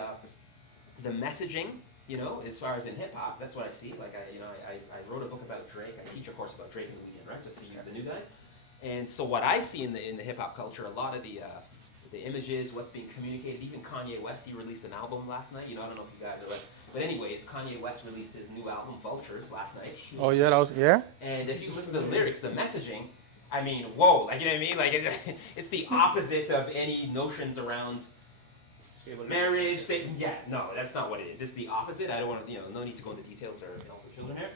messaging, as far as in hip hop, that's what I see. Like I wrote a book about Drake. I teach a course about Drake in the weekend, right? To see the new guys. And so what I see in the hip hop culture, a lot of the images, what's being communicated. Even Kanye West, he released an album last night. I don't know if you guys are read. But anyways, Kanye West released his new album, Vultures, last night. Oh yeah, yeah. And if you listen to the lyrics, the messaging, I mean, whoa, like, you know what I mean? Like, it's the opposite of any notions around marriage. Yeah, no, that's not what it is. It's the opposite. I don't want to, no need to go into details. There are also children here.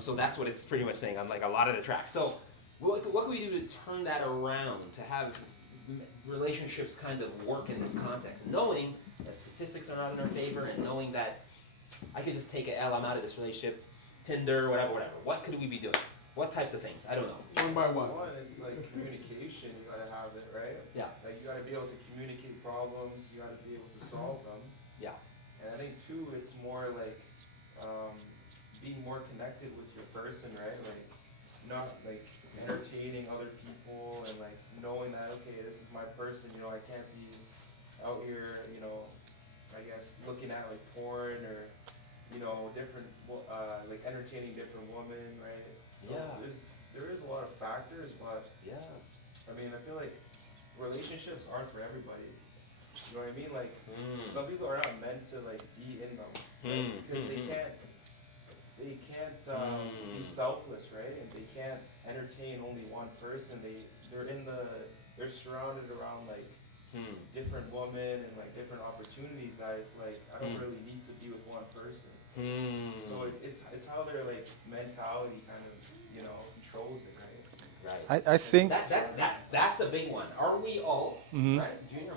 So that's what it's pretty much saying on like a lot of the tracks. So what can we do to turn that around, to have relationships kind of work in this context, knowing that statistics are not in our favor, and knowing that I could just take a L, I'm out of this relationship, Tinder, whatever. What could we be doing? What types of things? I don't know. One by one. One, it's like communication, you gotta have it, right? Yeah. Like you gotta be able to communicate problems, you gotta be able to solve them. Yeah. And I think two, it's more like, being more connected with your person, right? Like, not like entertaining other people and like knowing that, okay, this is my person, I can't be out here, I guess looking at like porn or, different, like entertaining different women, right? So Yeah. there is a lot of factors, but Yeah. I mean, I feel like relationships aren't for everybody. You know what I mean? Like, some people are not meant to like be in them, right? Because they can't be selfless, right? And they can't entertain only one person. They're surrounded around like different women and like different opportunities that it's like I don't really need to be with one person. So it's how their like mentality kind of controls it, right? Right. I think That's a big one. Are we all, right, Junior,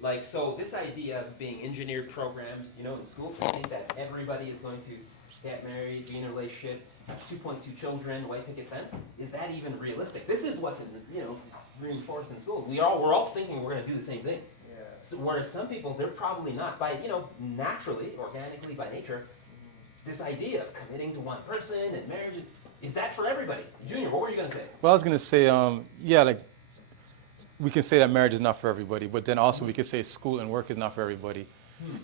like, so this idea of being engineered, programmed, in school, to think that everybody is going to get married, be in a relationship, have 2.2 children, white picket fence, is that even realistic? This is what's, reinforced in school. We're all thinking we're going to do the same thing. Yeah. So, whereas some people, they're probably not. By, naturally, organically, by nature, this idea of committing to one person and marriage, is that for everybody? Junior, what were you going to say? Well, I was going to say, like, we can say that marriage is not for everybody, but then also we can say school and work is not for everybody.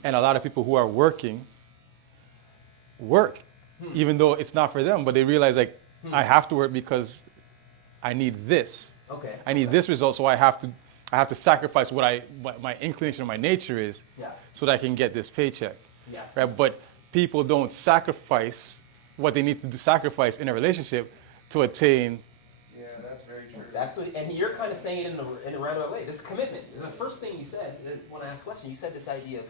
And a lot of people who are working, even though it's not for them, but they realize, like, I have to work because I need this. Okay. I need this result, so I have to sacrifice what my inclination or my nature is, Yeah. so that I can get this paycheck. Yeah. Right? But people don't sacrifice what they need to sacrifice in a relationship to attain. Yeah, that's very true. That's what, and you're kind of saying it in a roundabout way. This commitment. The first thing you said, when I asked the question, you said this idea of,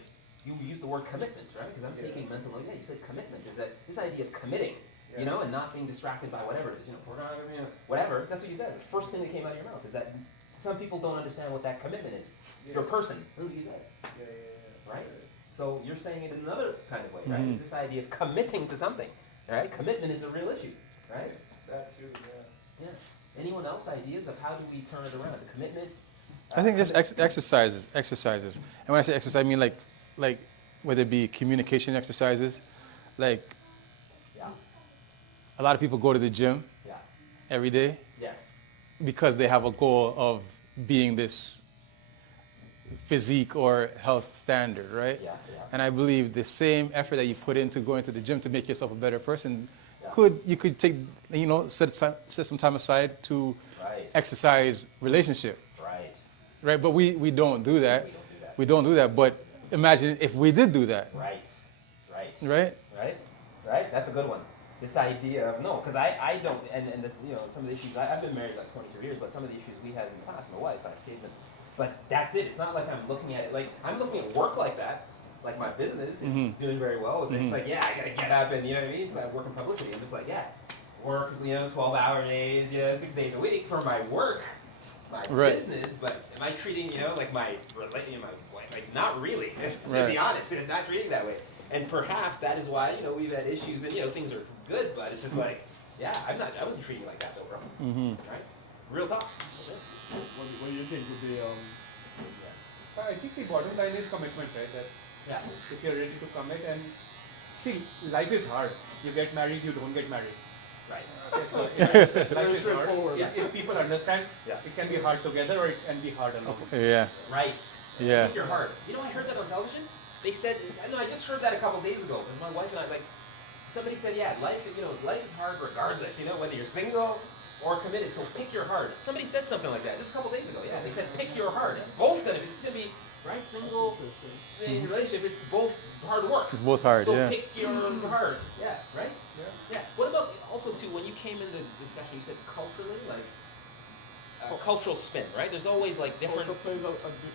you used the word commitment, right? Because I'm taking mental, like, yeah, you said commitment. Is that this idea of committing, and not being distracted by whatever it is, pornography, whatever. That's what you said. The first thing that came out of your mouth is that some people don't understand what that commitment is. Your person. Who you said. Yeah. Right? So you're saying it in another kind of way, right? It's this idea of committing to something, right? Commitment is a real issue, right? That too, yeah. Yeah. Anyone else ideas of how do we turn it around? The commitment? I think just exercises. And when I say exercise, I mean like whether it be communication exercises, like Yeah. a lot of people go to the gym Yeah. every day Yes. because they have a goal of being this physique or health standard, right? Yeah. And I believe the same effort that you put into going to the gym to make yourself a better person, Yeah. you could take, set some time aside to Right. exercise relationship, Right. right? But we don't do that. We don't do that. We don't do that. But imagine if we did do that, Right. Right. right? Right. Right. That's a good one. This idea of no, because I don't, and the, you know, some of the issues, I've been married like 23 years, but some of the issues we had in the past, my wife, I have kids, and, but that's it. It's not like I'm looking at it, like, I'm looking at work like that, like my business is doing very well. It's like, yeah, I gotta get up and, you know what I mean? I work in publicity. I'm just like, yeah, work, you know, 12-hour days, you know, 6 days a week for my work, my Right. business, but am I treating, you know, like my wife, like, not really, to Right. be honest, I'm not treating that way. And perhaps that is why, you know, we've had issues and, you know, things are good, but it's just like, yeah, I wasn't treating you like that though, bro. Right? Real talk. What do you think would be I think the bottom line is commitment, right? That Yeah. if you're ready to commit and see, life is hard. You get married, you don't get married. Right. Okay, so life is hard. straightforward. If people understand, Yeah. it can be hard together or it can be hard alone. Yeah. Right. Yeah. Pick your heart. You know, I heard that on television. They said, I just heard that a couple days ago because my wife and I, like, somebody said, yeah, life is hard regardless, you know, whether you're single or committed. So pick your heart. Somebody said something like that just a couple days ago. Yeah, they said pick your heart. It's both gonna be right, single, in relationship. It's both hard work. It's both hard, So yeah. pick your heart. Yeah, right. Yeah. Yeah. What about also too when you came in the discussion? You said culturally, like cultural spin, right? There's always like different. Also plays a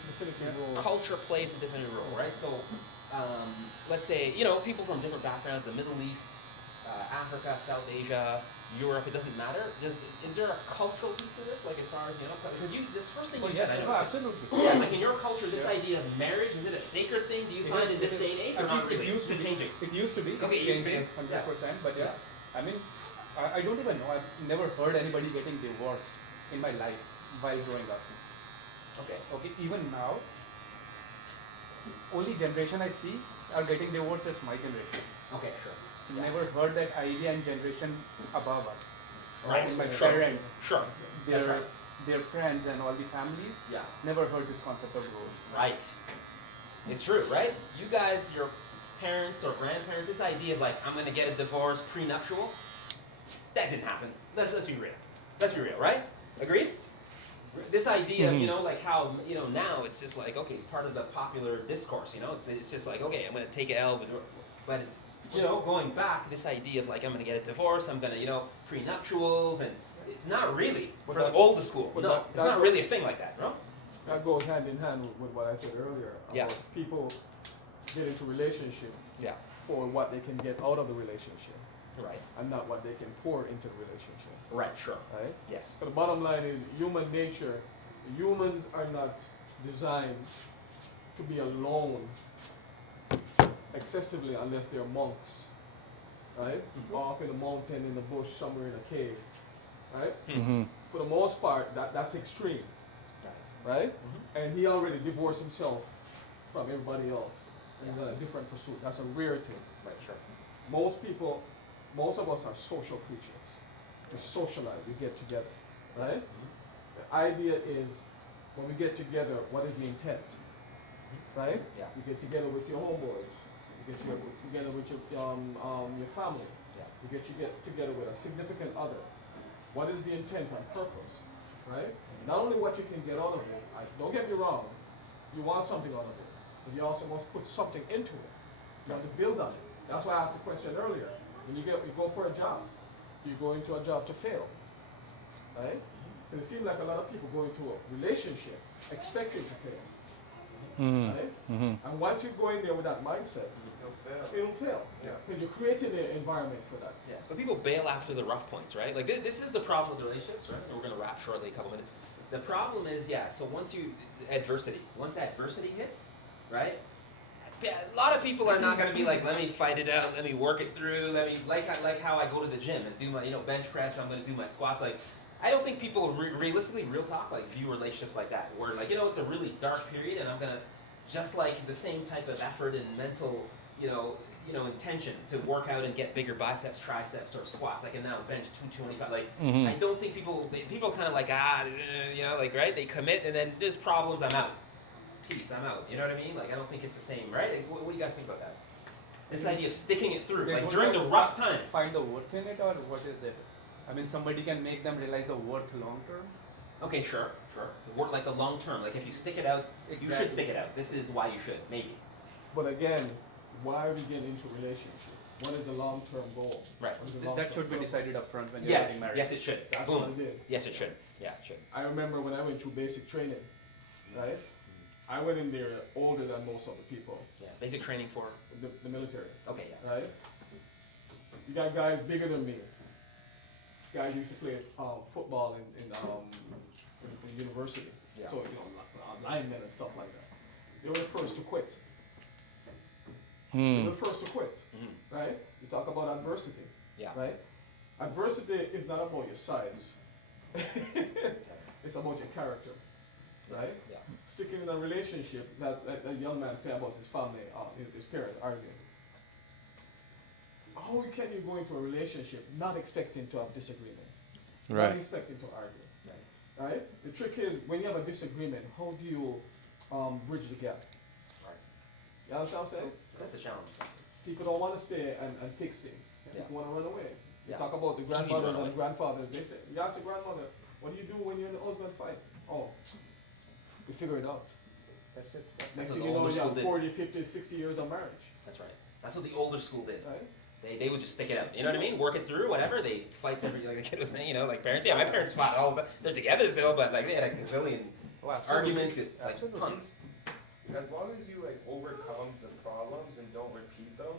definitive role. Culture plays a different role, right? So, let's say, you know, people from different backgrounds, the Middle East, Africa, South Asia, Europe, it doesn't matter. Is there a cultural piece to this? Like as far as, you know, because this first thing you said, I know, absolutely. yeah, like in your culture, this idea of marriage, is it a sacred thing? Do you find in this day and age or not really? It used to Is it be. changing? It used to be. Okay, it It's used to be. changing Yeah. 100%. But yeah, Yeah. I mean, I don't even know. I've never heard anybody getting divorced in my life while growing up. Okay. Okay, even now, only generation I see are getting divorced is my generation. Okay, sure. Yeah. Never heard that idea in generation above us. Right. My Sure. parents, Sure. That's right. their friends and all the families Yeah. never heard this concept of roles. Right. It's true, right? You guys, your parents or grandparents, this idea of like, I'm gonna get a divorce prenuptial, that didn't happen. Let's be real. Let's be real, right? Agreed? This idea of, you know, like how, you know, now it's just like, okay, it's part of the popular discourse, you know? It's just like, okay, I'm gonna take an L, but you know, going back, this idea of like, I'm gonna get a divorce, I'm gonna, you know, prenuptials, and it's not really for the old school. but No, that- it's not really a thing like that, no? That goes hand in hand with what I said earlier. Yeah. About people get into relationship Yeah. for what they can get out of the relationship Right. and not what they can pour into the relationship. Right, sure. Right? Yes. So the bottom line is human nature. Humans are not designed to be alone excessively unless they're monks. Right? Off in the mountain, in the bush, somewhere in a cave. Right? For the most part, that's extreme. Right? And he already divorced himself from everybody else and got a different pursuit. That's a rare thing. Right, sure. Most people, most of us are social creatures. We socialize, we get together, right? The idea is when we get together, what is the intent? Right? Yeah. You get together with your homeboys. You get together with your family. Yeah. You get together with a significant other. What is the intent and purpose? Right? Not only what you can get out of it, don't get me wrong, you want something out of it, but you also must put something into it. You have to build on it. That's why I asked the question earlier. When you go for a job, you go into a job to fail. Right? And it seems like a lot of people go into a relationship expecting to fail. Right? And once you go in there with that mindset, it'll fail. Yeah. Because you're creating an environment for that. Yeah. But people bail after the rough points, right? Like this is the problem with relationships, right? And we're gonna wrap shortly, a couple minutes. The problem is, yeah. So once adversity hits, right? Yeah, a lot of people are not gonna be like, let me fight it out, let me work it through, let me like how I go to the gym and do my bench press. I'm gonna do my squats. Like, I don't think people realistically, real talk, like view relationships like that, where like it's a really dark period, and I'm gonna just like the same type of effort and mental, intention to work out and get bigger biceps, triceps, or squats. I can now bench 225. Like, I don't think people kind of like, right? They commit and then there's problems, I'm out. Peace, I'm out. You know what I mean? Like, I don't think it's the same, right? Like, what do you guys think about that? This idea of sticking it through, They like don't during the rough times. Find the worth in it, or what is it? I mean, somebody can make them realize the worth long term. Okay, sure. Like the long term. Like if you stick it out, you should Exactly. stick it out. This is why you should, maybe. But again, why are we getting into relationship? what is the long-term goal? Right. What is the That long-term should be purpose? decided upfront when you're Yes, getting married. yes, it should. That's Boom. what I did. Yes, it should. Yeah, it should. I remember when I went through basic training, right? I went in there older than most of the people, Yeah. Basic training for. the military, Okay. Yeah. right? You got guys bigger than me. Guys used to play football in university. Yeah. So, linemen and stuff like that. They were the first to quit. They were the first to quit, Mhm. right? You talk about adversity, Yeah. right? Adversity is not about your size. It's about your character, right? Yeah. Sticking in a relationship that young man said about his family, his parents arguing. How can you go into a relationship not expecting to have disagreement? Not expecting to argue, Right. right? The trick is, when you have a disagreement, how do you bridge the gap? Right. You understand what I'm saying? That's a challenge. People don't want to stay and fix things. Yeah. People want to run away. You Yeah. talk about the It's easy to grandmothers run and grandfathers. They say, you ask your grandmother, what do you do when you and the husband fight? Oh, you figure it out. That's it. Next what thing the you know, older you have school did. 40, 50, 60 years of marriage, That's right. That's what the older school did. right? They would just stick it out. You know what I mean? Work it through, whatever. They fight every, like the kid was saying, like parents. Yeah, my parents fought all the, they're together still, but like they had a gazillion arguments, like Absolutely. tons. As long as you like overcome the problems and don't repeat them,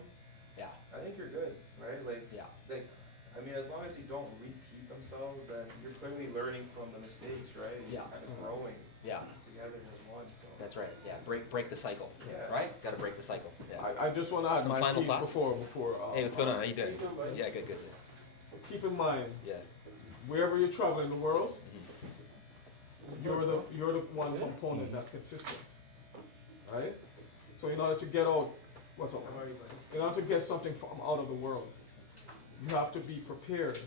Yeah, I think you're good, right? yeah, I mean, as long as you don't repeat themselves, then you're clearly learning from the mistakes, right? And Yeah. you're kind of growing yeah. together as one, so. That's right. Yeah, break the cycle. Yeah. Right? Got to break the cycle. Yeah. I just want to add Some my final piece thoughts? before. Hey, what's going on? How you doing? Keep in mind- Yeah, good. Keep in mind, Yeah. wherever you travel in the world, Mm-hmm. you're the one component that's consistent, right? So in order to get out, what's up? In order to get something from out of the world, you have to be prepared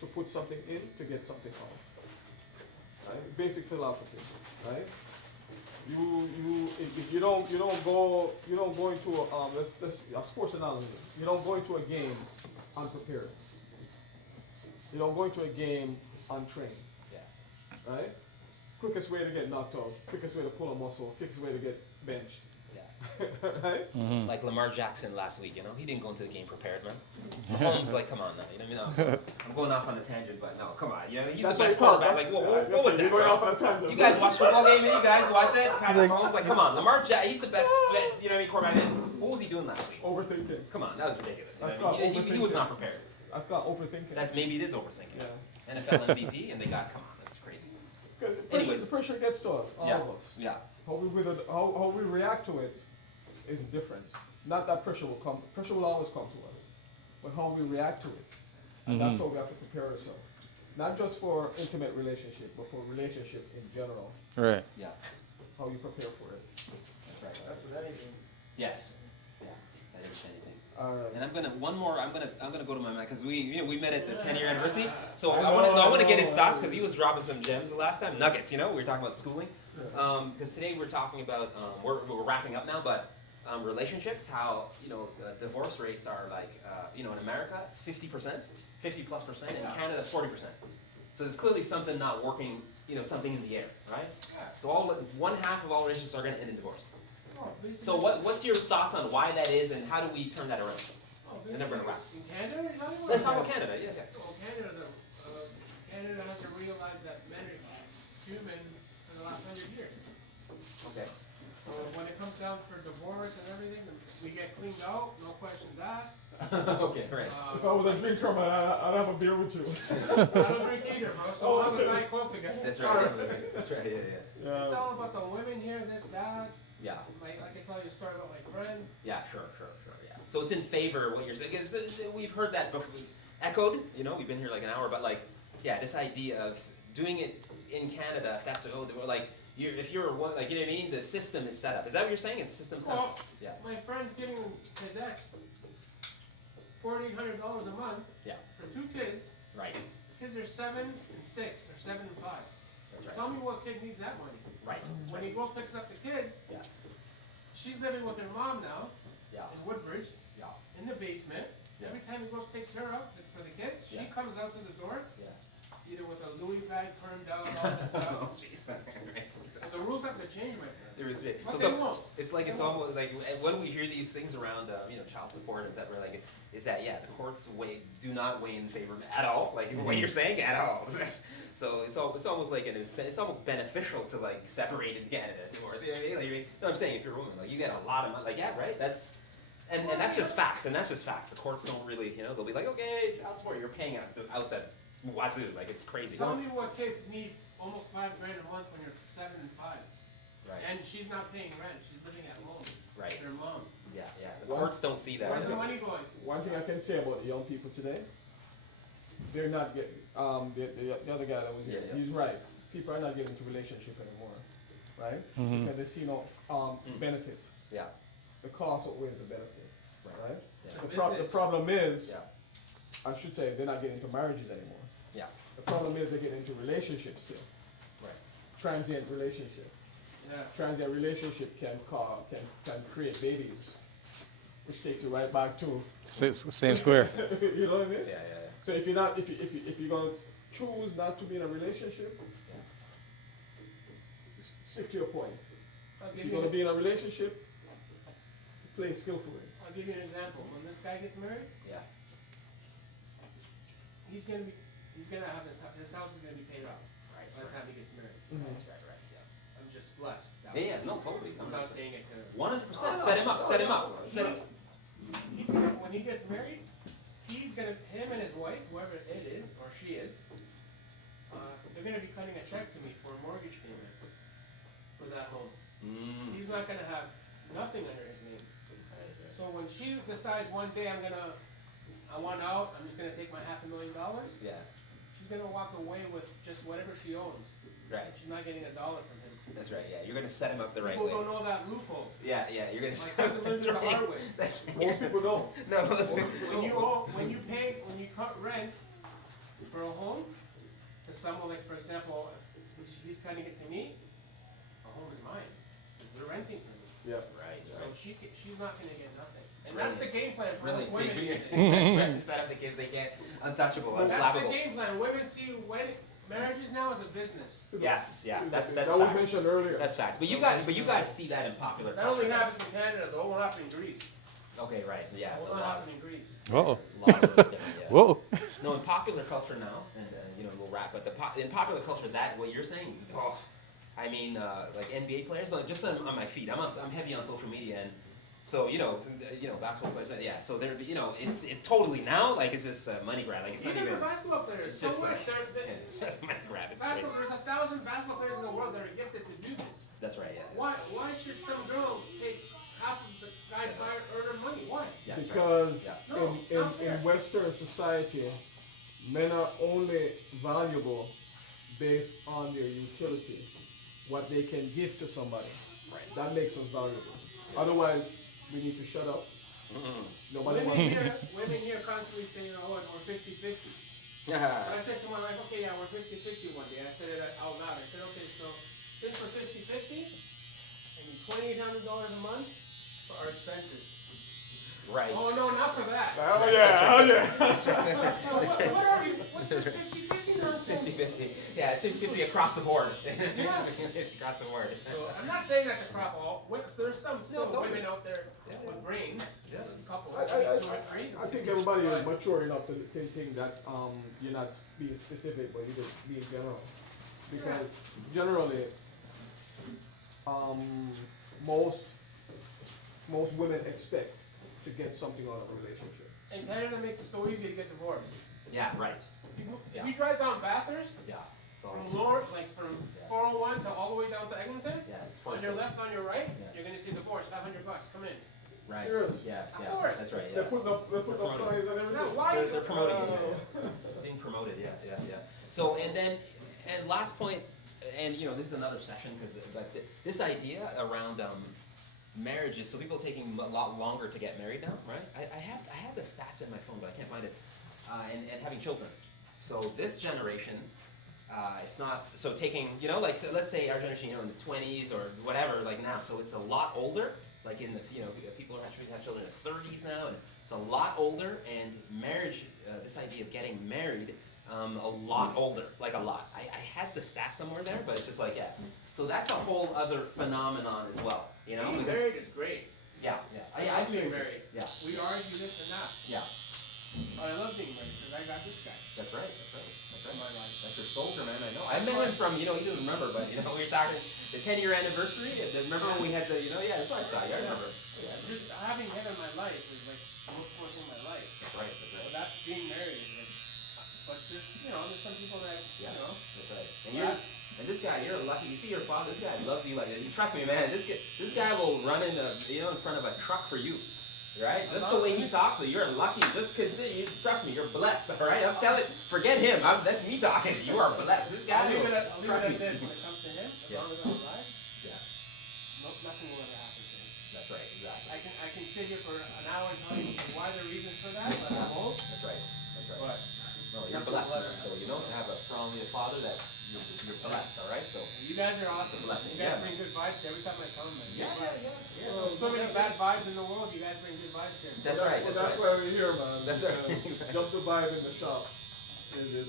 to put something in to get something out. Right? Basic philosophy, right? If you don't go into a sports analogy. You don't go into a game unprepared. You don't go into a game untrained, Yeah. right? Quickest way to get knocked out, quickest way to pull a muscle, quickest way to get benched, Yeah. right? Like Lamar Jackson last week, he didn't go into the game prepared, man. Mahomes, like, come on now, I'm going off on a tangent, but no, come on, he's That's the why best you call- quarterback. Like, what was that, You're going bro? off on a tangent. You guys watch football game? You guys watch that? Patrick Mahomes, like, come on, Lamar Jackson, he's the best, quarterback. What was he doing last week? Overthinking. Come on, that was ridiculous. That's He was not not prepared. That's not overthinking. Maybe it is overthinking. Yeah. NFL MVP, and they got, come on, that's crazy. Good. Anyways. The pressure gets to us, all Yeah. of us. Yeah. How we react to it is different. Not that pressure will always come to us, but how we react to it. And that's how we have to prepare ourselves. Not just for intimate relationship, but for relationship in general. Right. Yeah, How you prepare for it. that's right. That's with anything. Yes. Yeah, that is anything. Alright. And I'm gonna go to my man because we met at the 10-year anniversary. So I I want to know. get his thoughts because he was dropping some gems the last time, nuggets. We were talking about schooling. Because today we're talking about we're wrapping up now, but relationships. How divorce rates are like in America it's 50%, 50+%. In Canada it's 40%. So there's clearly something not working. Something in the air, right? So one half of all relationships are going to end in divorce. So what's your thoughts on why that is, and how do we turn that around? And then we're gonna wrap. In Canada, you're talking about? Let's talk about Canada. Yeah. Okay. Well, Canada has to realize that men are human for the last 100 years. Okay. So when it comes down for divorce and everything, we get cleaned out, no questions asked. Okay. Right. If I was a drinker, man, I'd have a beer with you. I don't drink either, bro, so we'll have a night club together. That's right. That's right. Yeah. It's all about the women here, this, that. Yeah. Like, I can tell you a story about my friend. Yeah. Sure. Yeah. So it's in favor of what you're saying. 'Cause, we've heard that before, echoed. We've been here like an hour, but like, yeah, this idea of doing it in Canada, if that's like. If you're one, like, you know what I mean? The system is set up. Is that what you're saying? It's systems kind Well, of. Yeah. my friend's giving his ex $4,800 a month Yeah. for 2 kids. Right. Kids are 7 and 6 or 7 and 5. That's right. Tell me what kid needs that money. Right. When he goes picks up the kids, Yeah. she's living with her mom now Yeah. in Woodbridge Yeah. in the basement. Yeah. Every time he goes picks her up for the kids, she Yeah. comes out to the door Yeah. either with a Louis bag turned down, all this stuff. Oh, jeez. Right. So the rules have to change, my friend. But So they won't. it's like They it's won't. almost like when we hear these things around child support and etc. Like is that the courts do not weigh in favor at all. Like what you're saying at all. So it's almost like it's almost beneficial to like separate in Canada divorce. You know what I'm saying? If you're a woman, like you get a lot of money. Like right, that's. And that's just facts, and that's just facts. The courts don't really, they'll be like, okay, child support, you're paying out the wazoo, like it's crazy. Tell me what kids need almost $5,000 a month when you're 7 and 5. Right. And she's not paying rent, she's living at home. Right. With her mom. Yeah. The courts don't see that. Where's the money going? One thing I can say about the young people today, they're not getting, the other guy that was here, Yeah. he's right. People are not getting into relationship anymore, right? Mhm. Because they see no benefits. Yeah. The cost outweighs the benefit, right? Yeah. The problem is, Yeah. I should say, they're not getting into marriages anymore. Yeah. The problem is they get into relationships still, Right. transient relationship. Yeah. Transient relationship can create babies, which takes you right back to, Same square. you know what I mean? Yeah. So if you're gonna choose not to be in a relationship, stick to your point. I'll If give you're you, gonna be in a relationship, play skillfully. I'll give you an example. When this guy gets married, Yeah. he's gonna have his house is gonna be paid off, right, by the time he gets married. Right. Yeah. I'm just blessed. Yeah. No, totally. I'm not saying it to. 100%. Set him up. Set him up. He's gonna, when he gets married, him and his wife, whoever it is, or she is, they're gonna be cutting a check to me for a mortgage payment for that home. He's not gonna have nothing under his name. So when she decides one day I want out, I'm just gonna take my $500,000, Yeah. she's gonna walk away with just whatever she owns. Right. She's not getting $1 from him. That's right. Yeah. You're gonna set him up the right People way. don't know that loophole. Yeah. You're gonna My set cousin him lives the the right hard way. That's Most people don't. No. When you cut rent for a home to someone, like for example, he's cutting it to me, a home is mine, because they're renting for me. Yeah. Right. So she's not gonna get nothing. And that's the game plan for Really most women taking these it. days. Set up the kids. They can't. Untouchable. That's the Unflappable. game plan. Women see marriages now as a business. Yes. Yeah. That's That was facts. mentioned earlier. That's facts. But you guys see that in popular That culture. only happens in Canada, though. It won't happen in Greece. Okay. Right. Yeah. It The will not laws. happen in Greece. Uh-oh. Laws are different, yeah. Whoa. No, in popular culture now, and we'll wrap. But in popular culture, that what you're saying, I mean, like NBA players, like just on my feed. I'm heavy on social media, and so basketball players. Yeah, so they're it's totally now like it's just a money grab. Like it's not Even even. for basketball players, It's so just much. like it's just money grab. It's great. There's 1,000 basketball players in the world that are gifted to do this. That's right. Yeah. Why should some girl take half of the guy's earner money? Why? Yeah, that's right. Because Yeah. No, not fair. in Western society, men are only valuable based on their utility, what they can give to somebody. Right. That makes us valuable. Otherwise, we need to shut up. Nobody Women here constantly saying, oh, we're 50-50. Yeah. I said to my wife, okay, yeah, we're 50-50 one day. I said it out loud. I said, okay, so since we're 50-50, I need $2,800 a month for our expenses. Right. Oh, no, not for that. Oh yeah. That's right. So what are we, what's this 50-50 nonsense? 50-50. Yeah, it's 50-50 across the board. Yeah. Across the board. So I'm not saying that to crop all. So there's some still totally. women out there Yeah. with brains. Yeah. A couple, I 2 or 3. think everybody is mature enough to think that you're not being specific, but you're just being general. Because generally, most women expect to get something out of a relationship. And Canada makes it so easy to get divorced. Yeah, right. If you drive down Bathurst, Yeah. from Lord, like from 401 to all the way down to Eglinton, Yeah, it's on your left, on your right, Yeah. you're gonna see divorce, $500, come in. Right. Serious? Yeah, Of yeah. course. That's right, They're yeah. putting up signs and everything. Now, why? They're promoting it. Yeah. It's being promoted, yeah. So, and last point, and this is another section, but this idea around marriages, so people are taking a lot longer to get married now, right? I have the stats in my phone, but I can't find it. And having children. So this generation, it's not, so taking, like, so let's say our generation, in the 20s or whatever, like now, so it's a lot older, like in the, people are actually have children in their 30s now, and it's a lot older, and marriage, this idea of getting married, a lot older, like a lot. I had the stat somewhere there, but it's just like, yeah. So that's a whole other phenomenon as well, you know? Being because- married is great. Yeah, yeah. I I love agree being with you. married. Yeah, We argue this and that. yeah. But I love being married because I got this guy That's right, that's right, that's in right. my life. That's your soldier, man, I know. I met him from, he doesn't remember, but, we were talking the 10-year anniversary. Remember when we had the, yeah, that's what I saw. I remember. Yeah, Just having him in my life is like the most important thing in my life. that's right, that's So right. that's being married. Is like, but there's, there's some people that, Yeah. That's right. And this guy, you're lucky. You see your father. This guy loves you like that. Trust me, man. This guy will run in front of a truck for you, right? Just the way he talks. So you're lucky. Just consider you. Trust me, you're blessed. All right. I'm telling. Forget him. That's me talking. You are blessed. This guy. I'll leave it at Trust me. this when it comes to him. As Yeah. long as I'm alive, Yeah. nothing will ever happen to him. That's right. Exactly. I can sit here for an hour and tell you why the reasons for that, but I won't. That's right. That's right. But No, you're blessed, man. So to have a strong father that you're blessed. All right. So. you guys are awesome. blessing, You guys yeah. bring good vibes every time I come. Man. Yeah. There's so many bad vibes in the world. You guys bring good vibes here. That's right. That's That's right. why we're here, man. That's right. because Just the vibe in the shop is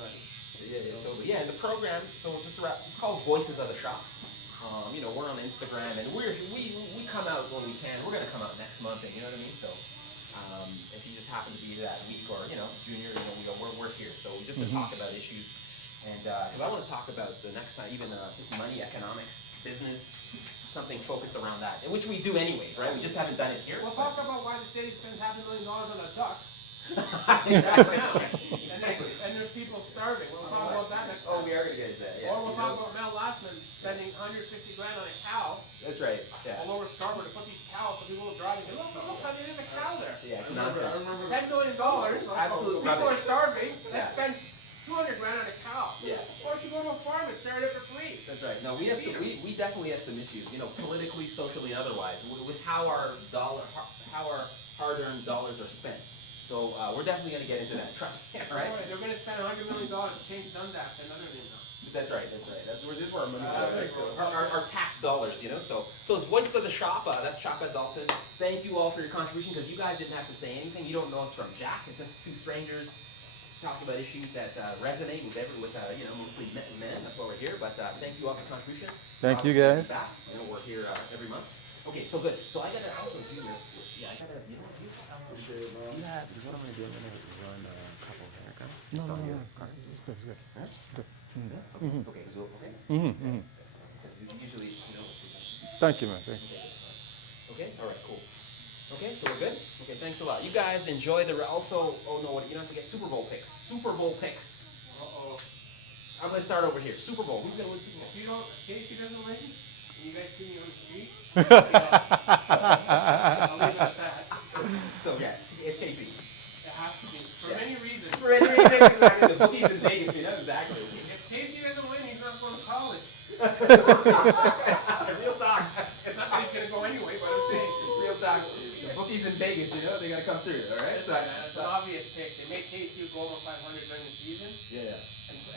nice. Yeah, totally. Yeah, and the program, so just to wrap, it's called Voices of the Shop. We're on Instagram, and we come out when we can. We're gonna come out next month, and you know what I mean. So, if you just happen to be that week, or junior, we're here. So just to talk about issues, and because I want to talk about the next time, even just money, economics, business, something focused around that, which we do anyways, right? We just haven't done it here. We'll talk about why the city spends $500,000 on a duck. Exactly. And there's people starving. We'll talk about that next time. Oh, we are gonna get into that. Yeah. Or we'll talk about Mel Lastman spending $150 grand on a cow That's right. Yeah. all over Scarborough to put these cows so people will drive and go, look, honey, there's a cow there. Yeah, it's I nonsense. remember. $10 million. Absolute People are rubbish. starving. Yeah. Let's spend $200 grand on a cow. Yeah. Why don't you go to a farm and start it for free? That's right. No, we have some. We definitely have some issues. Politically, socially, and otherwise, with how our hard-earned dollars are spent. So we're definitely going to get into that. Trust me. All right. They're going to spend $100 million to change Dundas and other things. That's right. That's right. This is where our money goes. Right? So our tax dollars. So it's Voices of the Shop. That's Shop at Dalton. Thank you all for your contribution, because you guys didn't have to say anything. You don't know us from Jack. It's just two strangers talking about issues that resonate with mostly men. That's why we're here. But thank you all for your contribution. Thank you, Obviously, guys. back. We're here every month. Okay, so good. So I gotta also do your. Yeah, I gotta. What am I doing? I'm gonna run a couple of haircuts. Just on your card. Okay, so okay. Because usually, Thank you, man. Thank you. Okay. All right. Cool. Okay, so we're good. Okay, thanks a lot. You guys enjoy the. Also, you don't have to get Super Bowl picks. Super Bowl picks. I'm gonna start over here. Super Bowl. Who's gonna win Super Bowl? If you don't, Casey doesn't win, and you guys see me on the street, I'll leave it at that. So yeah, it's KC. It has to be, for many reasons. For any reason, exactly. The bookies in Vegas, exactly. If Casey doesn't win, he's not going to college. Real talk. Not that he's going to go anyway, but I'm saying. Real talk. The bookies in Vegas, they gotta come through, all right? It's an obvious pick. They make KC go over 500 during the season, Yeah.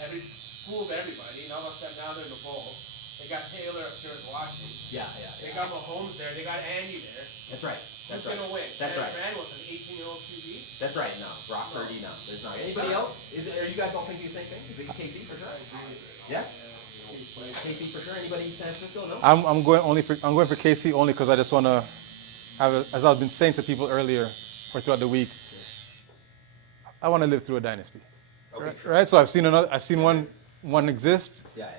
and fooled everybody, and all of a sudden now they're in the bowl. They got Taylor upstairs watching. Yeah. They got Mahomes there. They got Andy there. That's right. Who's going to win? That's Sam right. Bradwell with an 18-year-old QB? That's right. No, Brock Purdy. No, there's not. Anybody else? Are you guys all thinking the same thing? Is it KC for sure? Yeah. KC for sure. Anybody in San Francisco? No. I'm going for KC only because I just want to have, as I've been saying to people earlier or throughout the week, I want to live through a dynasty. Okay. Right? So I've seen one exist. Yeah.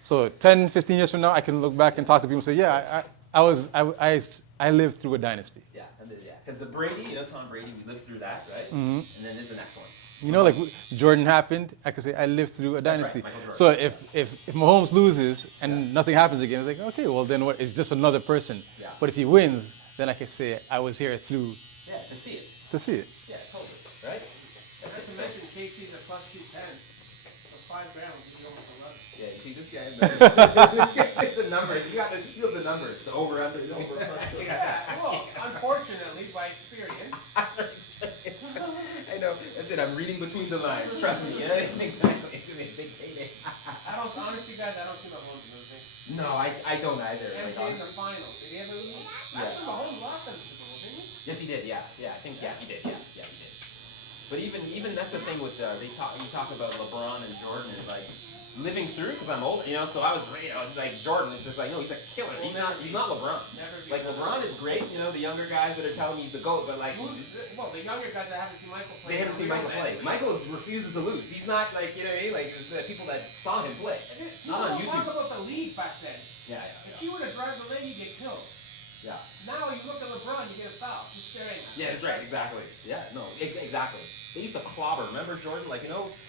So 10, 15 years from now, I can look back and talk to people and say, yeah, I lived through a dynasty. Yeah. Because the Brady, Tom Brady, we lived through that, right? And then there's the next one. Like Jordan happened, I could say I lived through a That's right, dynasty. Michael Jordan. So if Mahomes loses and nothing happens again, it's like, okay, well then what? It's just another person. Yeah. But if he wins, then I can say I was here through Yeah, to see it. to see it. Yeah, totally. Right? That's Not it. to So, mention KC's a plus 210. So 5 grand will give you almost 11. yeah, you see this guy. The numbers. You got to feel the numbers. The over under. Yeah, well, unfortunately, by experience, I know. That's it. I'm reading between the lines. Trust me. Exactly. It's a big payday. honestly, guys, I don't see Mahomes losing. No, I don't either. MJ Like, in the final. Did he ever lose? Yeah. Actually, Mahomes lost in the Super Bowl, didn't he? yes, he did. Yeah. I think. Yeah, he did. Yeah, he did. But even that's the thing with you talk about LeBron and Jordan and like living through because I'm old, so I was like Jordan is just like no, he's a killer. He's not LeBron. Never be Like LeBron is great, the younger guys that are telling me he's the GOAT, but like Well, the younger guys that haven't seen Michael play. they haven't seen Michael play. Michael refuses to lose. He's not like like the people that saw him play. Not on People YouTube. talk about the league back then. Yeah, If he would have driven the league, he'd get killed. yeah. Now you look at LeBron, you get a foul. Just staring at him. Yeah, that's right, exactly. Yeah, no, exactly. They used to clobber. Remember Jordan? Like,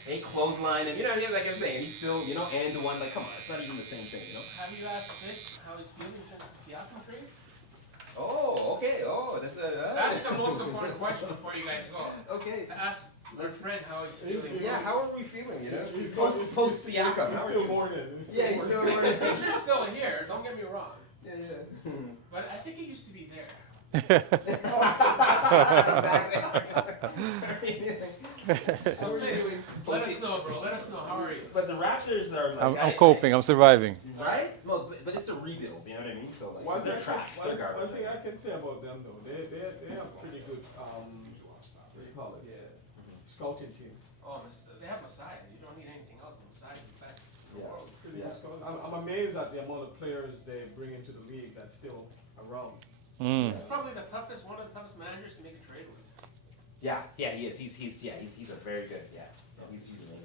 they clothesline and like I'm saying, he's still, and the one, like, come on, it's not even the same thing, Have you asked Fitz how he's feeling since the Siakam trade? Oh, okay. Oh, that's That's the most important question before you guys go. Okay. To ask our friend how he's feeling. Yeah, how are we feeling, He's Post Siakam. He's How are still you? mourning. Yeah, he's still mourning. He's still here, don't get me wrong. Yeah, yeah. But I think he used to be there. So please, let us know, bro. Let us know. How are you? But the Raptors are like, I'm coping. I'm surviving. Right? Well, but it's a rebuild, you know what I mean? So, like, One they're thing, trash. They're one garbage. thing I can say about them though, they have pretty good what do you call it? Scouting team. Oh, they have Masai. You don't need anything else. Masai is the best in the Yeah. world. Pretty good scouting. I'm amazed at the amount of players they bring into the league that's still around. Mm. He's probably one of the toughest managers to make a trade with. Yeah, he is. He's a very good, he's amazing.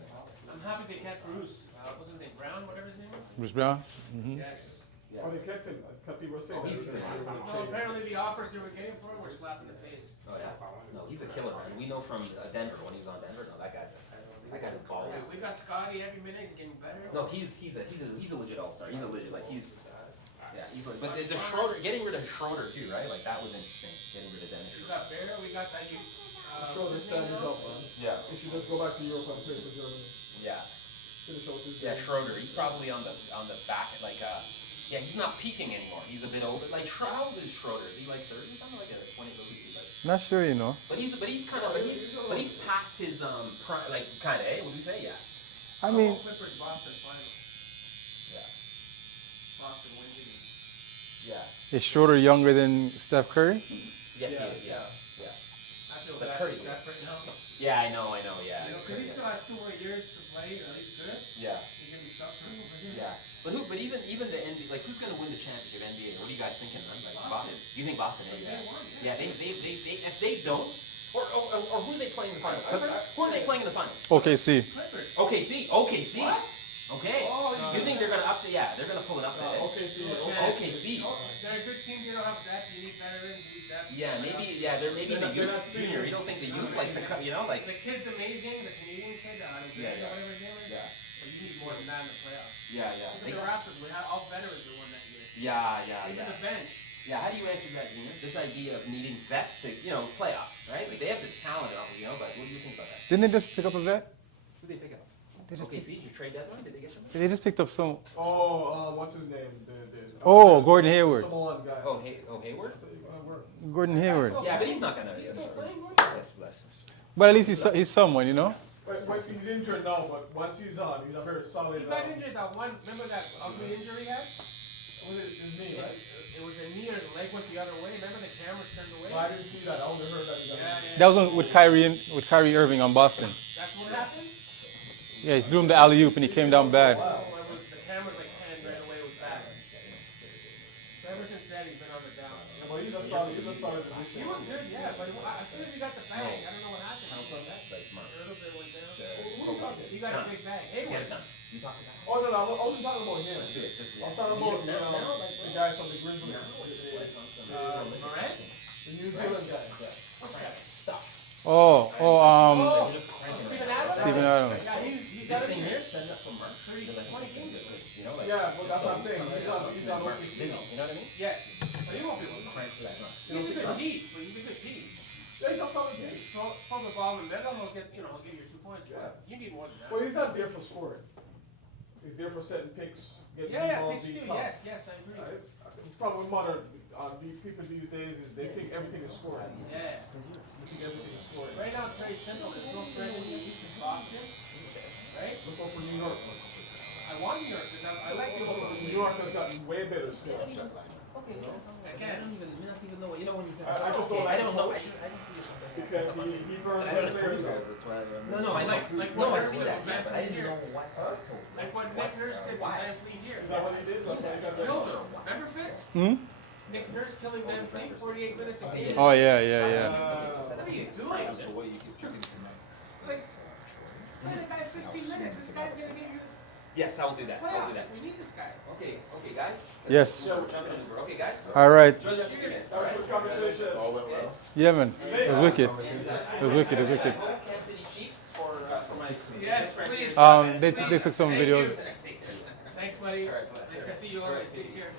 I'm happy they kept Bruce. What's his name? Brown, whatever his name is? Bruce Brown? Mm-hmm. Yes. Oh, they kept him. People were saying Oh, that he's they were awesome. gonna Well, trade him. apparently the offers they were getting for him were slap in the face. Oh yeah. No, he's a killer, man. We know from Denver when he was on Denver. No, that guy's a baller. Yeah, we got Scotty every minute. He's getting better. No, he's a legit all-star. He's a legit he's but the Schroeder, getting rid of Schroeder too, right? Like that was interesting. Getting rid of Dennis. We got Bear. We got that. Schroeder standing up, man. Yeah. He should just go back to Europe and play for Germany. Yeah. Finish out his Yeah, game. Schroeder. He's probably on the back he's not peaking anymore. He's a bit older. Like how old is Schroeder? Is he like 30? Something like a 20 like. Not sure, But he's past his kind of, what do you say? Yeah. I mean, Clippers Boston finals. Yeah. Boston wins again. Yeah. is Schroeder younger than Steph Curry? Yes, he is. Yeah. Yeah. I feel But bad Curry's for Steph right now. Yeah, I know. Yeah. Because he still has 2 more years to play. He's good. Yeah. He's gonna be suffering over here. Yeah. But even the NBA, like who's gonna win the championship NBA? What are you guys thinking? Man? Like Boston. You think Boston? Yeah. Yeah. They if they don't, or who are they playing in the finals? Who are they playing in the finals? OKC. Clippers. OKC. What? Okay. Oh, You think they're gonna upset? Yeah, they're gonna pull an upset. OKC. OKC. They're a good team. They don't have depth. You need veterans. You need depth. Yeah, maybe. Yeah, they're maybe the They're youth not junior. You don't think the youth like to come? Like. The kid's amazing. The Canadian kid, Yeah, yeah. whatever his name is. Yeah. But you need more than that in the playoffs. Yeah, Look at They- the Raptors. We had all veterans who won that year. Even the bench. Yeah, how do you answer that, Junior? This idea of needing vets to, playoffs, right? Like they have the talent, but what do you think about that? Didn't they just pick up a vet? Who they pick up? They just, OKC, did you trade that one? Did they get something? they just picked up some. What's his name? Oh, Gordon Hayward. Samoan guy. Hayward? Gordon Hayward. Yeah, but he's not gonna. He's still playing. Bless. But at least he's someone, But he's injured now, but once he's on, he's a very solid. He got injured that one. Remember that ugly injury he had? Was it his knee, right? It was a knee or the leg went the other way. Remember the cameras turned away? No, I didn't see that. I only heard that he got injured. That was with Kyrie Irving on Boston. That's what happened? Yeah, he threw him the alley-oop and he came down bad. The cameras panned right away. It was bad. So ever since then he's been on the down. Yeah, but he's a solid position. He was good, yeah, but as soon as he got the bag, I don't know what happened. A little bit went down. He got a big bag. Hey, Get it done. You talk about it. Oh no, I wasn't talking about him. Let's do it. I'm talking about the guy from the Grizzlies. Morant? The New Zealand guy. Stop. Steven Adams? Steven Adams. Yeah, he This got thing it. here, send up from Mark. 20 games. Yeah, but that's what I'm saying. He's on OKC. Busy, you know what I mean? Yes. But he won't be able to Cranks that much. He's a good piece, but he's a good piece. Yeah, he's a solid team. So from the ball and then he'll get, he'll give you 2 points. But you need more than that. Well, he's not there for scoring. He's there for setting picks, getting Yeah, balls, picks deep too. top. Yes, I agree. The problem with modern these people these days is they think everything is scoring. Yeah. They think everything is scoring. Right now it's very simple. There's no friend in the East in Boston, right? Look out for New York. I want New York because I like New York has gotten way better still. okay. I I can't. don't even, not even know. You know when you say, I just okay, don't I like don't the know. coach. I just see something. Because he burns I his don't players know. out. That's why No, no, I know. Like No, I what see Nurse that. did Yeah, with but I Van didn't Fleet know here. what. Like what Nick Nurse did with why. Van Fleet here. Is that what he did? That's why he got that. Killed him. Remember Fitz? Hmm? Nick Nurse killing Van Fleet 48 minutes a game. Oh yeah, yeah, yeah. What are you doing? Like, play the guy 15 minutes. This guy's gonna give you Yes, I will do that. I'll do playoffs. that. We need this guy. Okay, okay, guys. Yes. Okay, guys. All right. Enjoy the rest of your day. That was a good conversation. Yeah, man. It was wicked. It was wicked. It was wicked. Kansas City Chiefs for my Yes, please. They took some Thank videos. you. Thanks, buddy. All right, bless. Nice to see you always. Take care.